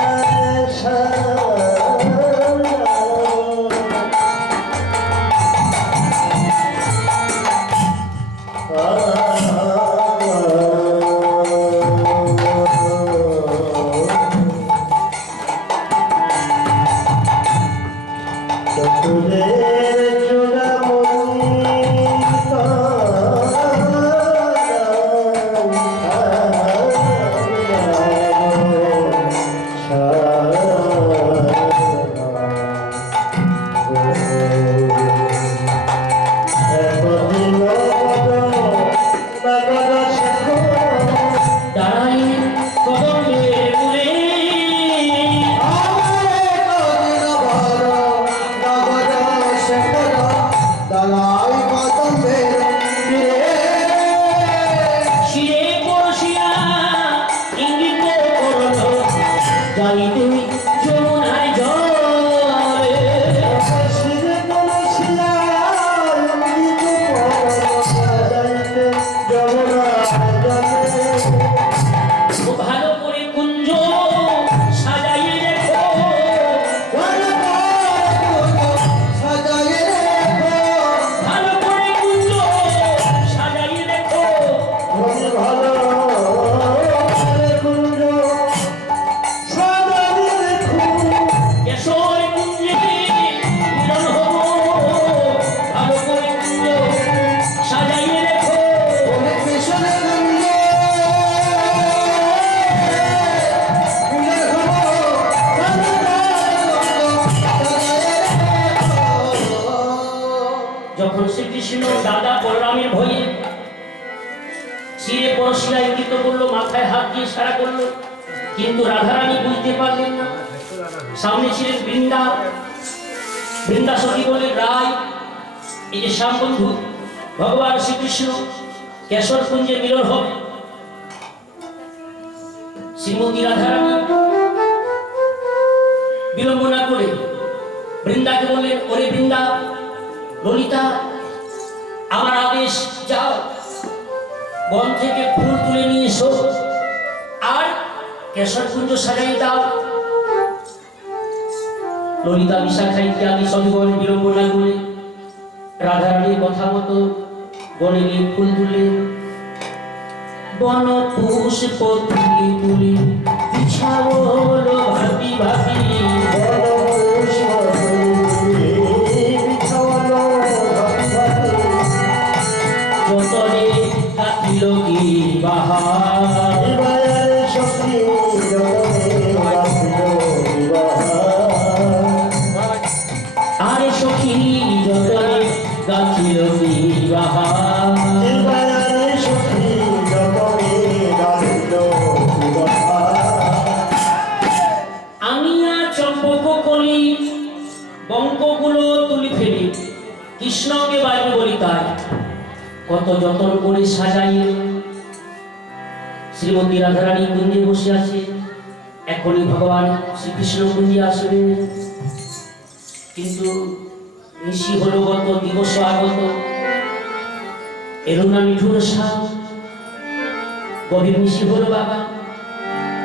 যখন শ্রীকৃষ্ণ দাদা বলরামের ভয়ে শিরে পরশিয়া ইঙ্গিত করলো, মাথায় হাত দিয়ে সারা করলো, কিন্তু রাধারানী বুঝতে পারলেন না। সামনে ছিলেন বৃন্দা। বৃন্দা সখী বলে, রায় এই যে শ্যাম বন্ধু ভগবান শ্রীকৃষ্ণ কেশর কুঞ্জে মিলন হবে। শ্রীমতী রাধারানী বিলম্ব না করে বৃন্দাকে বললেন, ওরে বৃন্দা, ললিতা আমার আদেশ, যাও বন থেকে ফুল তুলে নিয়ে এসো আর কেশর কুঞ্জ সাজাই দাও। ললিতা, বিশাখা ইত্যাদি সজীবন বিলম্ব না করে রাধারানীর কথা মতো বনে গিয়ে ফুল তুলে বন পুষ্প তুলি তুলি বিছাওলো ভাবি ভাবি যতনে কাটিল কি বাহার আরে সখী যতনে কাটিল কি বাহার আমি আর চম্পক কলি বঙ্কগুলো তুলি ফেলি কৃষ্ণকে বাইরে বলি, তাই কত যতন করে সাজাই। শ্রীমতী রাধারানী কুঞ্জে বসে আছে, এখনই ভগবান শ্রীকৃষ্ণ কুঞ্জে আসবে। কিন্তু নিশি হলো গত, দিবস আগত, এলো না মিঠুর সাপ। গভীর নিশি হলো বাবা,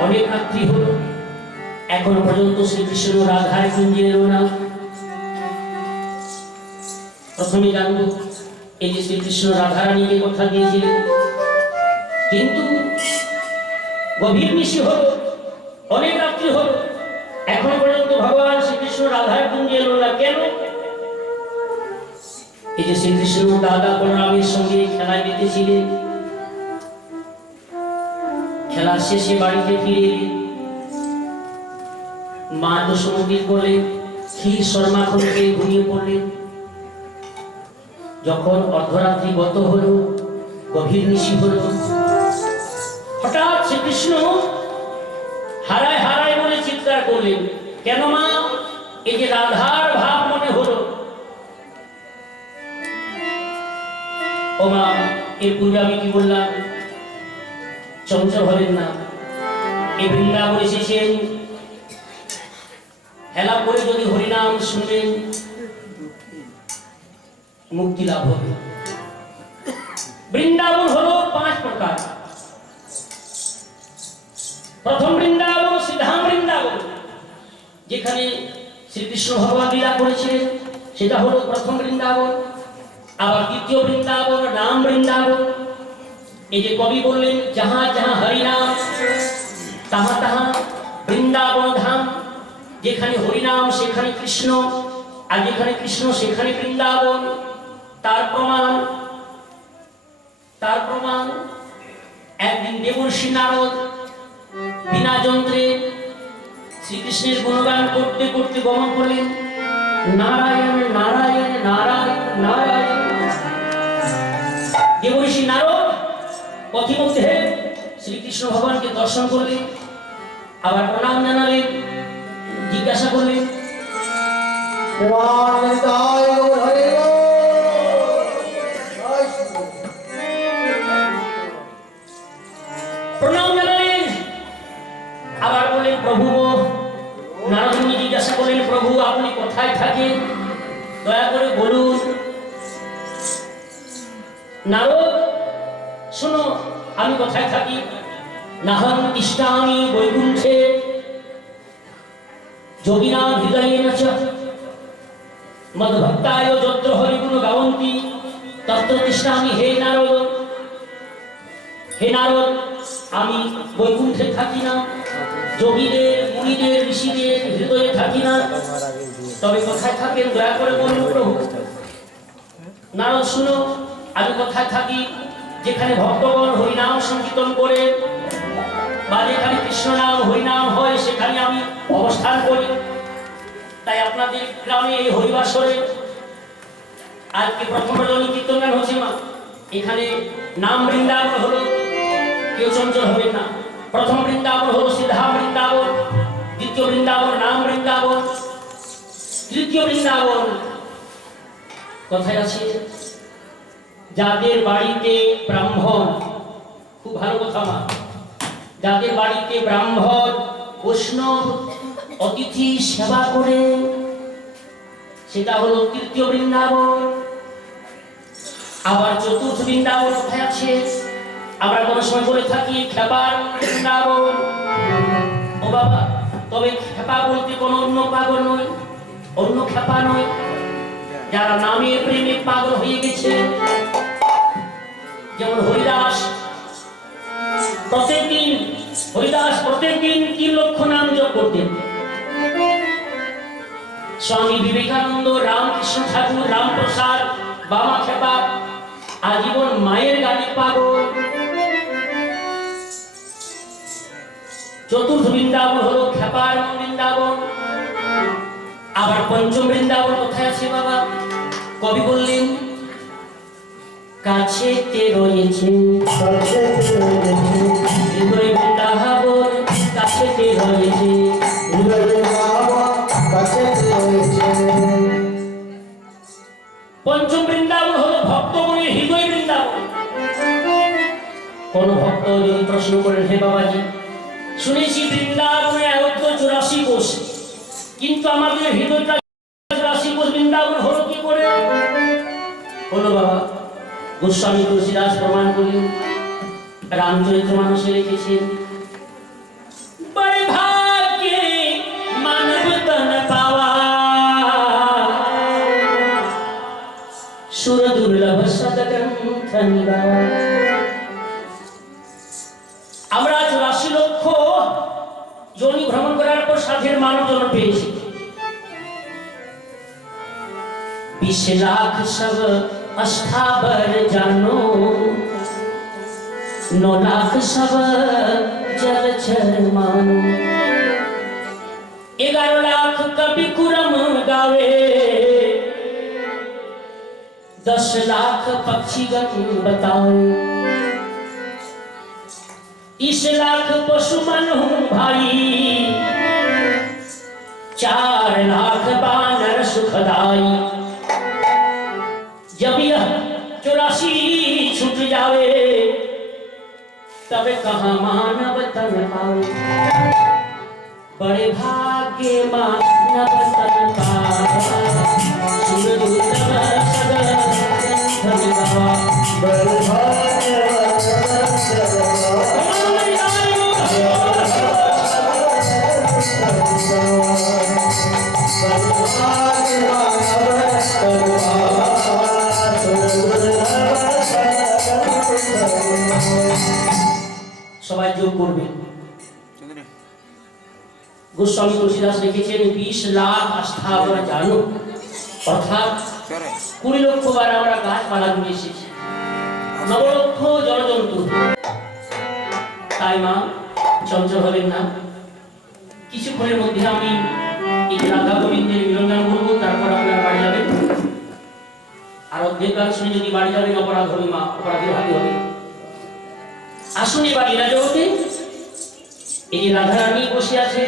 অনেক রাত্রি হলো, এখনো পর্যন্ত শ্রীকৃষ্ণ রাধার কুঞ্জে এলো না। প্রথমে জানবো এই যে শ্রীকৃষ্ণ রাধারানীকে কথা দিয়েছিলেন, কিন্তু গভীর নিশি হল, অনেক রাত্রি হল, এখন পর্যন্ত ভগবান শ্রীকৃষ্ণ রাধার কুঞ্জে এলো না কেন? এই যে শ্রীকৃষ্ণ দাদা বলরামের সঙ্গে খেলায় মেতেছিলেন, খেলা শেষে বাড়িতে ফিরে মা দশমতীর বলে ক্ষীর শর্মাখন খেয়ে ঘুমিয়ে পড়লেন। যখন অর্ধরাত্রি গত হলো, গভীর নিশি হলো, হঠাৎ শ্রীকৃষ্ণ হারায় হারায় বলে চিৎকার করলেন। কেন মা? এই যে রাধার ভাব মনে হলো। ও মা, এর পূর্বে আমি কি বললাম? চঞ্চল হবেন না। এই বৃন্দাবন এসেছেন, হেলা করে যদি হরিনাম শুনবেন, মুক্তি লাভ হবে। বৃন্দাবন হলো 5 প্রকার। প্রথম বৃন্দাবন শ্রীধাম বৃন্দাবন, যেখানে শ্রীকৃষ্ণ ভগবান লীলা করেছিলেন, সেটা হলো প্রথম বৃন্দাবন। আবার দ্বিতীয় বৃন্দাবন নাম বৃন্দাবন। এই যে কবি বললেন, যাহা যাহা হরিনাম তাহা তাহা বৃন্দাবন ধাম। যেখানে হরিনাম সেখানে কৃষ্ণ, আর যেখানে কৃষ্ণ সেখানে বৃন্দাবন। তার প্রমাণ একদিন দেবর্ষি নারদ বিনা যন্ত্রে শ্রীকৃষ্ণের গুণগান করতে করতে গমন করলেন। নারায়ণ নারায়ণ নারায়ণ নারায়ণ। দেবর্ষি নারদ পথিমধ্যে শ্রীকৃষ্ণ ভগবানকে দর্শন করলেন, আবার প্রণাম জানালেন, জিজ্ঞাসা করলেন, প্রণাম জানালেন, আবার বললেন প্রভু। নারদ মুনি জিজ্ঞাসা করলেন, প্রভু আপনি কোথায় থাকেন? দয়া করে বলুন। নারদ, শোনো আমি কোথায় থাকি। নাহং তিষ্ঠামি বৈকুণ্ঠে যোগিনা হৃদয়েন চ মদ্ভক্তায় যত্র হরিগুণ গায়ন্তি তত্র তিষ্ঠামি। হে নারদ, হে নারদ, আমি বৈকুণ্ঠে থাকি না, যোগীদের মুনিদের ঋষিদের হৃদয়ে থাকি না, তবে কোথায় থাকেন দয়া করে বলুন প্রভু। নারদ, শুনো আমি কোথায় থাকি। যেখানে ভক্তগণ হরিনাম সংকীর্তন করে বা যেখানে কৃষ্ণ নাম হরিনাম হয় সেখানে আমি অবস্থান করি। তাই আপনাদের গ্রামে এই হরিবাসরে আজকে প্রথম রজনী কীর্তন গান হচ্ছে মা। এখানে নাম বৃন্দাবন হলো, কেউ চঞ্চল হবেন না। প্রথম বৃন্দাবন হলো শ্রীধাম বৃন্দাবন, দ্বিতীয় বৃন্দাবন নাম বৃন্দাবন, তৃতীয় বৃন্দাবন কোথায় আছে? যাদের বাড়িতে ব্রাহ্মণ, খুব ভালো কথা মা, যাদের বাড়িতে ব্রাহ্মণ বৈষ্ণব অতিথি সেবা করে, সেটা হলো তৃতীয় বৃন্দাবন। আবার চতুর্থ বৃন্দাবন কোথায় আছে? আমরা কোনো সময় বলে থাকি খেপার বৃন্দাবন। ও বাবা, তবে খেপা বলতে কোনো অন্য পাগল নয়, অন্য খেপা নয়, যারা নামের প্রেমে পাগল হয়ে গেছে। যেমন হরিদাস প্রত্যেকদিন 3 লক্ষ নাম জপ করতেন। স্বামী বিবেকানন্দ, রামকৃষ্ণ ঠাকুর, রামপ্রসাদ, বামা খেপা আজীবন মায়ের গানে পাগল। চতুর্থ বৃন্দাবন হলো খেপার বৃন্দাবন। আবার পঞ্চম বৃন্দাবন কোথায় আছে বাবা? কবি বললেন, কাছেতে রয়েছে হৃদয় বৃন্দাবন, কাছেতে রয়েছে। পঞ্চম বৃন্দাবন হলো ভক্তগণের হৃদয় বৃন্দাবন। কোন ভক্ত যদি প্রশ্ন করেন, হে বাবাজি শুনেছি বৃন্দাবনে আয়ত্ত 84 কোষ, কিন্তু আমাদের হৃদয়টা 84 কোষ বৃন্দাবন হলো কি করে? হলো বাবা, গোস্বামী তুলসীদাস প্রমাণ করলেন, রামচরিত্র মানসে লিখেছেন, বড়ে ভাগ্যে মানব তন পাওয়া ধনি বাবা। আমরা 84 লক্ষ যোনি ভ্রমণ করার পর সাধের মানব জন্ম পেয়েছি। 20 लाख सब अस्थावर जानो, 9 लाख सब जलचर मानो, 11 लाख कवि कुरम गावे, 10 लाख पक्षीगण बताए, 30 लाख पशु मन भाई, 4 लाख बानर सुखदाई। जब यह 84 छूट जावे, तब कहाँ मानव तन पावे, बड़े भाग्य मानव तन पावे, सुरदूत सदा धनी बाबा। সবাই যোগ করবেন। গোস্বামী তুলসীদাস লিখেছেন 20 লাখ আস্থাবর জানো, অর্থাৎ 20 লক্ষ বার আমরা গাছপালা ঘুরে এসেছি, 9 লক্ষ জলজন্তু। তাই মা চঞ্চল হবেন না, কিছুক্ষণের মধ্যে আমি এই রাধা গোবিন্দের মিলনগান বলবো, তারপর আপনারা বাড়ি যাবেন। আর অর্ধেক গান শুনে যদি বাড়ি যাবেন অপরাধ হবে মা, অপরাধী ভাবি হবে। আসুন এবার লীলা জগতে এই যে রাধা রানী বসে আছে,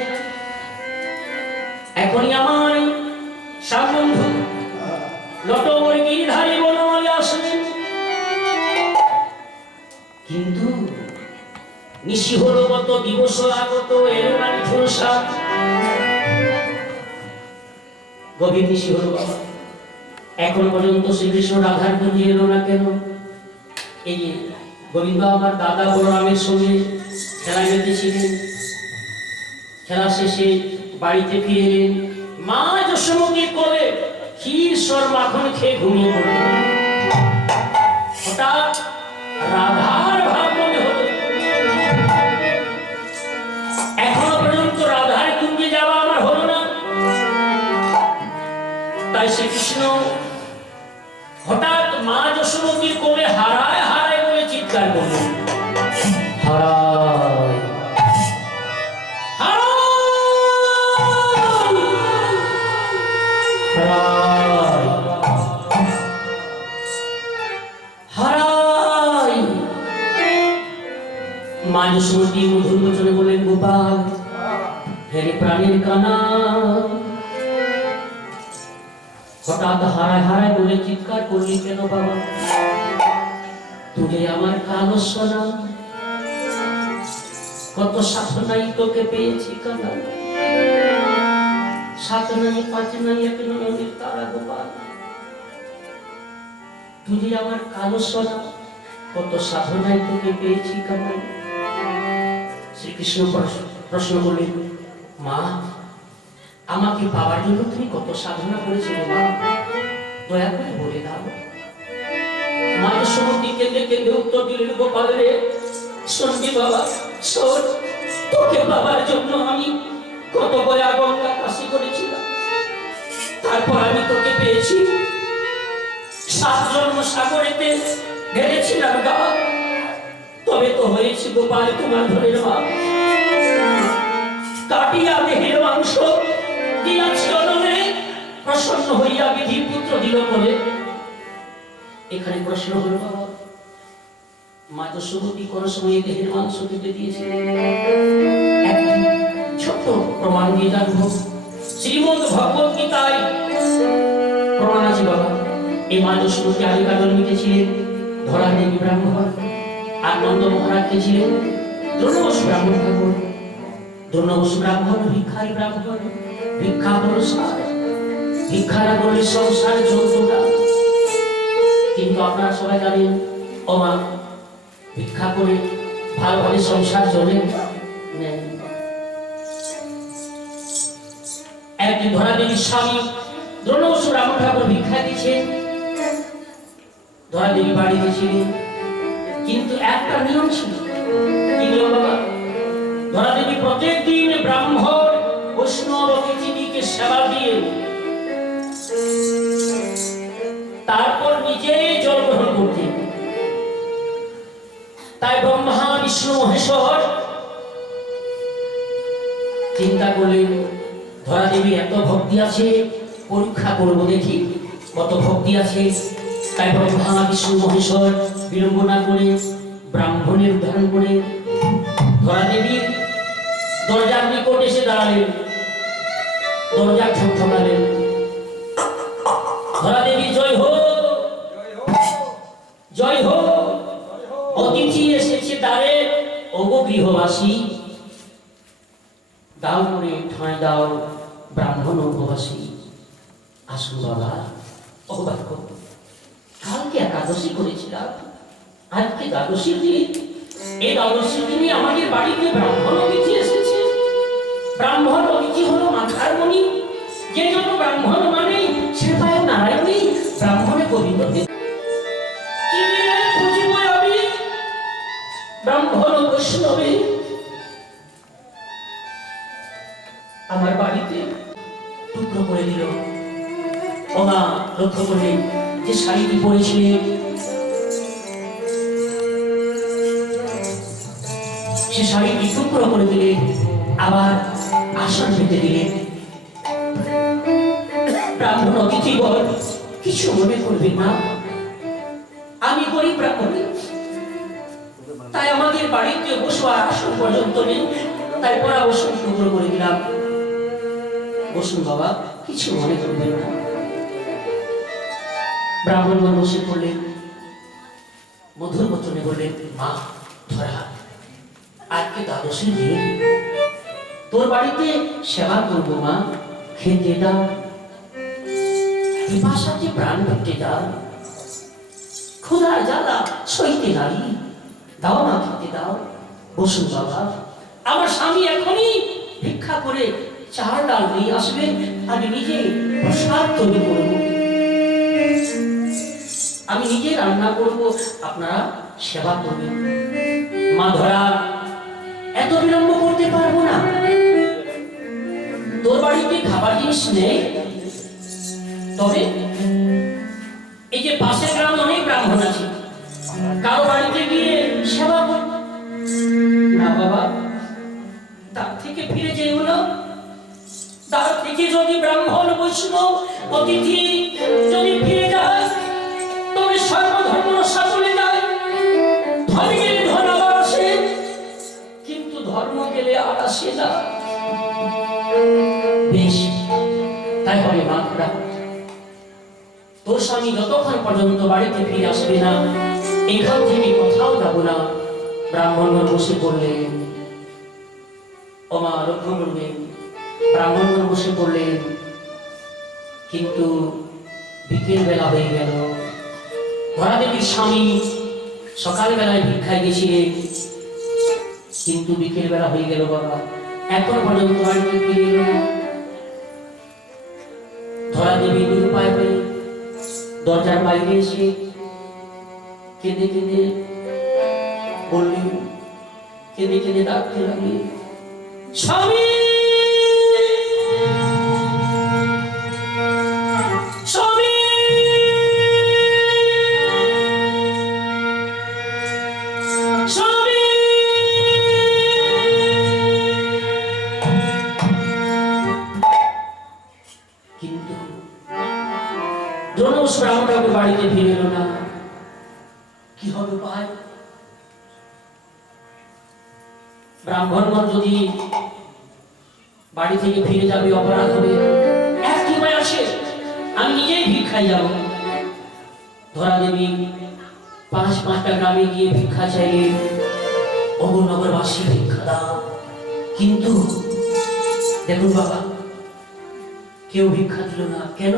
এখনই আমার সাবন্ধু লটবর গিরিধারী বনমালী আসবেন, কিন্তু নিশি হলো কত দিবস আগত, এলো না নিঠুর সাপ, গভীর নিশি হলো বাবা, এখন পর্যন্ত শ্রীকৃষ্ণ রাধার কুঞ্জে এলো না কেন? এই যে গোবিন্দ আমার দাদা বলরামের সঙ্গে খেলা মেতেছিলেন, খেলা শেষে বাড়িতে ফিরে এলেন, মা যশোমতীর কোলে ক্ষীর সর মাখন খেয়ে ঘুমিয়ে পড়লেন। হঠাৎ রাধার ভাব মনে হলো, এখনো পর্যন্ত রাধার কুঞ্জে যাওয়া আমার হলো না। তাই শ্রীকৃষ্ণ হঠাৎ মা যশোমতীর কোলে হারায় হারায় বলে চিৎকার করলেন, হারায় হারায়। মা যশোমতী মধুর বচনে বললেন, গোপাল হেরে প্রাণের কানা। হঠাৎ হারায় হারায় বলে চিৎকার করলি কেন বাবা? তুই আমার কালো সোনা, কত সাধনাই তোকে পেয়েছি কানা, 7 নাই 5 নাই 1 নদীর তারা গোপাল। তুই আমার কালো সোনা, কত সাধনাই তোকে পেয়েছি কানা। শ্রীকৃষ্ণ প্রশ্ন করলেন, মা আমাকে পাওয়ার জন্য তুমি কত সাধনা করেছিলে মা, দয়া করে বলে দাও। মা যশোমতী কেঁদে কেঁদে উত্তর দিলেন, গোপাল রে শুনবি বাবা, শোন, তোকে পাওয়ার জন্য আমি কত গয়া গঙ্গা কাশি করেছিলাম, তারপর আমি তোকে পেয়েছি। 7 জন্ম সাগরেতে ঢেলেছিলাম গা, তবে তো হয়েছি গোপাল তোমার ধরের মা। কাটিয়া দেহের মাংস দিয়াছি অনলে, প্রসন্ন হইয়া বিধি পুত্র দিল বলে। এখানে প্রশ্ন হলো বাবা, মা যশোমতী কোন সময় দেহের মাংস কেটে দিয়েছে? একটি ছোট প্রমাণ দিয়ে জানবো। শ্রীমদ ভগবত গীতায় প্রমাণ আছে বাবা। এই মা যশোমতী আলিকা জন্মিতে ছিলেন ধরা দেবী ব্রাহ্মণ, আর নন্দ মহারাজকে ছিলেন দ্রোণবসু ব্রাহ্মণ ঠাকুর। দ্রোণবসু ব্রাহ্মণ ভিক্ষারী ব্রাহ্মণ, ভিক্ষা হলো সার, ভিক্ষা না করলে সংসার চলত না। কিন্তু আপনারা সবাই জানেন ও মা, ভিক্ষা করে ভালোভাবে সংসার চলে নেই। একদিন ধরা দেবীর স্বামী দ্রোণবসু ব্রাহ্মণ ঠাকুর ভিক্ষা দিচ্ছে, ধরা দেবী বাড়িতে ছিলেন, কিন্তু একটা নিয়ম ছিল। কি নিয়ম বাবা? ধরা দেবী প্রত্যেক দিন ব্রাহ্মণ বৈষ্ণব পৃথিবীকে সেবা দিয়ে তারপর নিজে জল গ্রহণ করতেন। তাই ব্রহ্মা বিষ্ণু মহেশ্বর চিন্তা করলেন, ধরা দেবী এত ভক্তি আছে, পরীক্ষা করবো দেখি কত ভক্তি আছে। তাই ব্রহ্মা বিষ্ণু মহেশ্বর বিলম্ব না করে ব্রাহ্মণের উদ্ধারণ করে ধরা দেবীর দরজার নিকট এসে দাঁড়ালেন, দরজা ঠকঠকালেন। ধরা দেবী জয় হো, জয় হো, অতিথি এসেছে দ্বারে, ওগো গৃহবাসী, দাও করে ঠাঁই দাও ব্রাহ্মণ উপবাসী। আসুন বাবা, অবাক হো। কালকে একাদশী করেছিলাম, আজকে দ্বাদশীর দিন। এই দ্বাদশীর দিনে আমাদের বাড়িতে ব্রাহ্মণ অতিথি এসেছে। ব্রাহ্মণ অতিথি হলো মাথার মণি, যে জন্য ব্রাহ্মণ মানে সে পায় নারায়ণী, ব্রাহ্মণে গোবিন্দ দেব। কি দিয়ে পুজিব আমি ব্রাহ্মণ বৈষ্ণবে? আমার বাড়িতে টুকরো করে দিল। ও মা, লক্ষ্য করলেন যে শাড়িটি পরেছিলেন সে শাড়িটি টুকরো করে দিলেন, আবার আসন পেতে দিলেন। ব্রাহ্মণ অতিথিগণ কিছু মনে করবেন না, আমি গরিব ব্রাহ্মণ, তাই আমাদের বাড়িতে বসবার আসন পর্যন্ত নেই, তাই পরা বসুন টুকরো করে দিলাম। বসুন বাবা, কিছু মনে করবেন না। ব্রাহ্মণগণ বসে পড়লেন, মধুর বচনে বললেন, মা ধরা, আজকে দ্বাদশীর দিন, তোর বাড়িতে সেবা করবো মা, খেতে দাও, পিপাসাতে প্রাণ কাটতে দাও, ক্ষুধার জ্বালা সইতে নারী, দাও না খেতে দাও। বসুন বাবা, আমার স্বামী এখনই ভিক্ষা করে চার ডাল নিয়ে আসবেন, আমি নিজে প্রসাদ তৈরি করবো, আমি নিজে রান্না করব, আপনারা সেবা করবেন। মা ধরা, এত বিলম্ব করতে পারবো না, তোর বাড়িতে খাবার জিনিস নেই, তবে এই যে পাশের গ্রামে অনেক ব্রাহ্মণ আছে, কারো বাড়িতে গিয়ে সেবা কর না বাবা, তার থেকে ফিরে যেও না। তার থেকে যদি ব্রাহ্মণ বৈষ্ণব অতিথি যদি ফিরে যায়, তবে সর্বধর্ম রক্ষা চলে যায়। ধর্ম গেলে ধন আবার আসে, কিন্তু ধর্ম গেলে আর আসে না। বেশ, তাই হবে মা ধরা, তোর স্বামী যতক্ষণ পর্যন্ত বাড়িতে ফিরে আসবে না, এখান থেকে কোথাও যাব না। ব্রাহ্মণগণ বসে পড়লেন। ও মা, লক্ষ্য করবেন, ব্রাহ্মণগণ বসে পড়লেন, কিন্তু বিকেল বেলা হয়ে গেল। ধরা দেবীর স্বামী সকালবেলায় ভিক্ষায় গেছিলেন, কিন্তু বিকেল বেলা হয়ে গেল বাবা, এখন পর্যন্ত বাড়িতে ফিরে এলো না। ধরা দেবী নিরুপায় হয়ে দরজার বাইরে এসে কেঁদে কেঁদে বললেন, কেঁদে কেঁদে ডাকতে লাগলেন, স্বামী, স্বামী, স্বামী। কিন্তু জনস ব্রাহ্মণকে বাড়িতে ফিরে এলো না। কি হবে পায়? ব্রাহ্মণগণ যদি বাড়ি থেকে ফিরে যাবে, অপরাধ হবে, এক কি উপায় আছে, আমি নিজেই ভিক্ষায় যাব। ধরা দেবী পাঁচটা গ্রামে গিয়ে ভিক্ষা চাইলেন, ওগো নগরবাসী ভিক্ষা দাও। কিন্তু দেখুন বাবা, কেউ ভিক্ষা দিল না। কেন?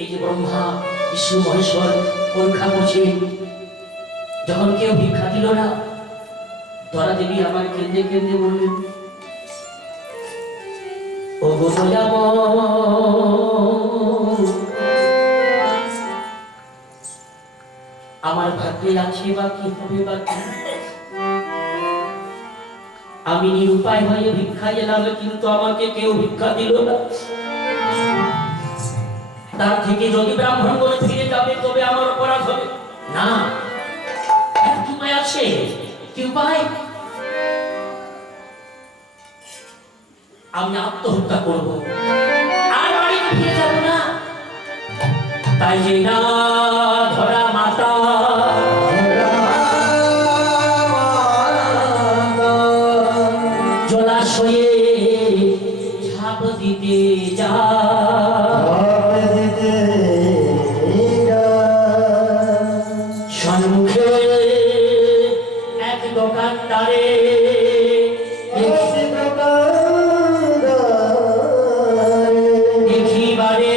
এই যে ব্রহ্মা বিষ্ণু মহেশ্বর পরীক্ষা করছেন, যখন কেউ ভিক্ষা দিল না, ধরা দেবী আমার কেঁদে কেঁদে বললেন, ও গো দয়াময়, ভাগ্যে আছে বা কি হবে বা কি। আমি নিরুপায় হয়ে ভিক্ষা এলাম, কিন্তু আমাকে কেউ ভিক্ষা দিল না। তার থেকে যদি ব্রাহ্মণ বলে ফিরে যাবে তবে আমার অপরাধ হবে না। কি উপায় আছে? কি উপায়? আমি আত্মহত্যা করব, আর বাড়িতে ফিরে যাব না। তাই যে না ধরা মাতা জলাশয়ে ঝাঁপ দিতে যা। সম্মুখে এক দোকানদারে দেখিবারে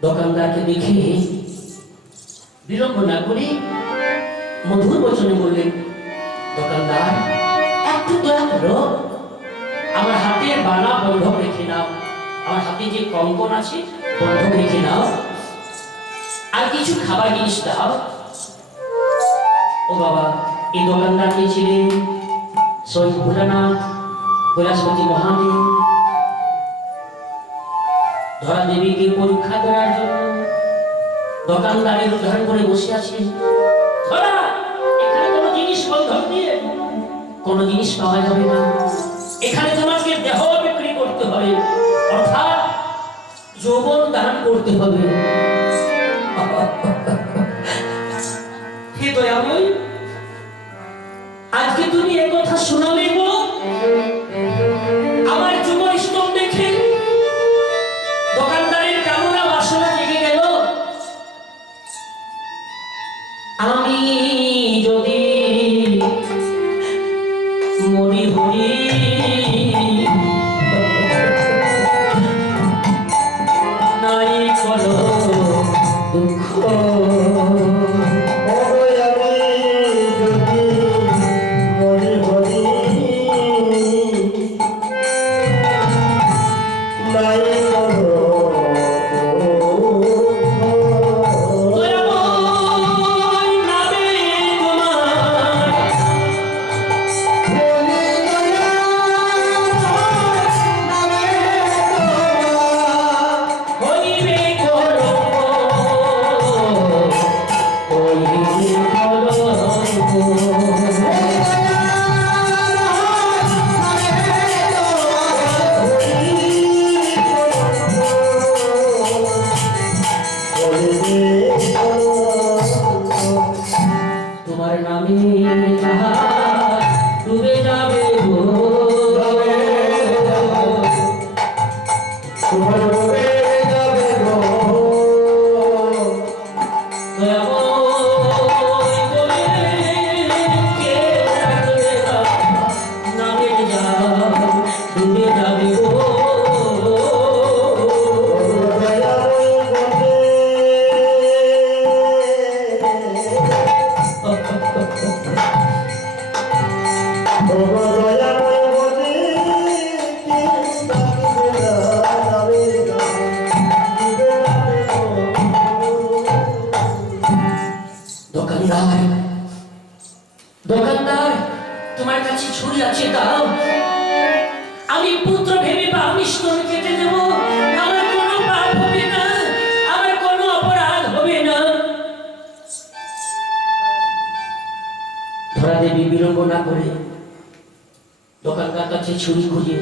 দোকানদারকে দেখে বিলম্ব না করে মধুর বচনে বললেন, দোকানদার একটু দয়া করো, আমার হাতের বালা বন্ধক রেখে নাও, আমার হাতে যে কঙ্কন আছে বন্ধক রেখে নাও, আর কিছু খাবার জিনিস দাও। ও বাবা, এই দোকানদার কে ছিলেন স্বয়ং ভোলানাথ কৈলাসপতি মহাদেব। ধরা দেবীকে পরীক্ষা করার জন্য দোকানদারের উদ্ধার করে বসে আছেন। ধরা, এখানে কোনো জিনিস বন্ধক দিয়ে কোনো জিনিস পাওয়া যাবে না। এখানে তোমাকে দেহ বিক্রি করতে হবে, অর্থাৎ যৌবন দান করতে হবে। হে দয়াময়, আজকে তুমি একথা শোনালে গো। আমার যুব স্তব দেখে দোকানদারের কামনা বাসনা জেগে গেল। আমি যদি মরি হরি নাই করো দুঃখ, তোমার নামে ডুবে যাবে গো। নামে যা ডুবে যাবে গো। দোকানদার, দোকানদার, তোমার কাছে ছুরি আছে দাও, আমি পুত্র ভেবে বা আমি স্তন কেটে দেব। আমার কোনো পাপ হবে না, আমার কোনো অপরাধ হবে না। ধরা দেবী বিলম্ব না করে দোকানদার কাছে ছুরি খুঁজে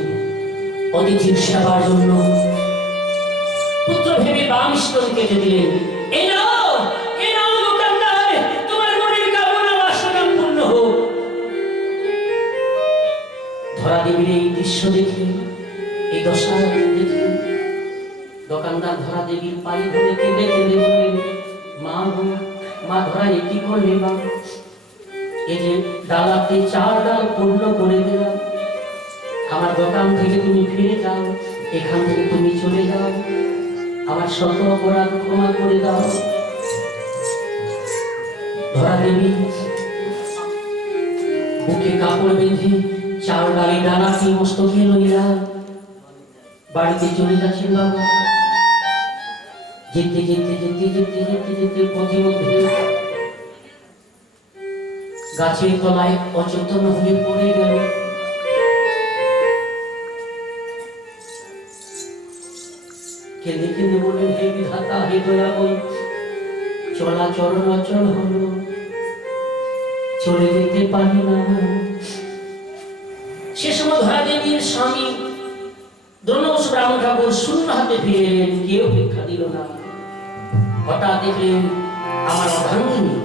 অতিথির সেবার জন্য পুত্র ভেবে বা আমি স্তন কেটে দিলেন। এই নাও, এই নাও দোকানদার, তোমার মনের কামনা বাসনা পূর্ণ হোক। ধরা দেবীর এই দৃশ্য দেখে, এই দশা দেখে দোকানদার ধরা দেবীর পায়ে ধরে কেঁদে কেঁদে বললেন, মা গো, মা ধরা এ কি করলে মা? এই যে ডালাতে 4 ডাল পূর্ণ করে দিলাম, আমার দোকান থেকে তুমি ফিরে যাও, এখান থেকে তুমি চলে যাও, আমার শত অপরাধ ক্ষমা করে দাও। ধরা দেবী বুকে কাপড় বেঁধে চার ডালি ডানাটি মস্তকে লইয়া বাড়িতে চলে যাচ্ছেন বাবা। যেতে যেতে যেতে যেতে যেতে যেতে পথে মধ্যে গাছের তলায় অচেতন হয়ে পড়ে গেল। কেঁদে কেঁদে বলে, হে বিধাতা, হে দয়াময়, চলাচল অচল হলো, চলে যেতে পারি না। সে সময় ধরা দেবীর স্বামী দ্রোণস ব্রাহ্মণ ঠাকুর শূন্য হাতে ফিরে এলেন, কেউ ভিক্ষা দিল না। হঠাৎ দেখলেন আমার অর্ধাঙ্গিনী,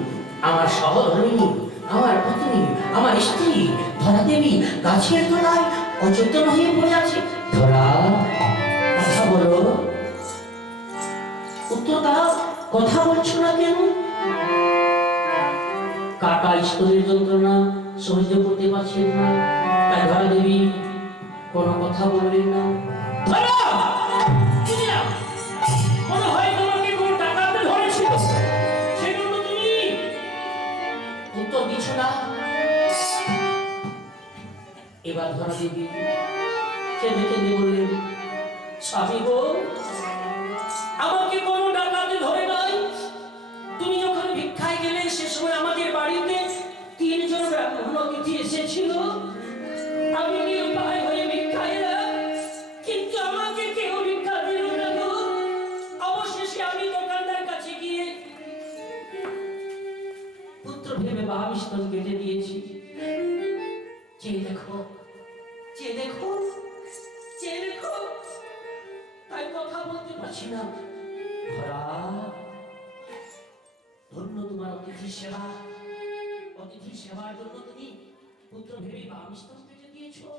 আমার সহধর্মিনী, আমার পত্নী, আমার স্ত্রী ধরা দেবী গাছের তলায় অচেতন হয়ে পড়ে আছে। ধরা, কথা বলো, উত্তর দাও, কথা বলছো না কেন? কাটা স্তনের যন্ত্রণা সহ্য করতে পারছেন না, তাই ধরা দেবী কোনো কথা বললেন না। ধরা! মনে হয় তোমাকে কোন ডাকাতে ধরেছিল, সেজন্য তুমি উত্তর দিচ্ছ না। এবার ধরা দেবী কেঁদে কেঁদে বললেন, স্বামী গো, আমাকে কোন ডাকাতে ধরে নাই। তুমি যখন ভিক্ষায় গেলে সে সময় আমাদের বাড়িতে 3 জন ব্রাহ্মণ অতিথি এসেছিল। আমি নিরুপায় হয়ে ভিক্ষায় এলাম, কিন্তু আমাকে কেউ ভিক্ষা দিল না গো। অবশেষে আমি দোকানদার কাছে গিয়ে পুত্র ভেবে বাম স্তন কেটে দিয়েছি। চেয়ে দেখো, চেয়ে দেখো, চেয়ে দেখো, তাই কথা বলতে পারছি না। ধরা, ধন্য তোমার অতিথি সেবা, অতিথি সেবার জন্য তুমি পুত্র ভেবে বাম স্তন কেটে দিয়েছো।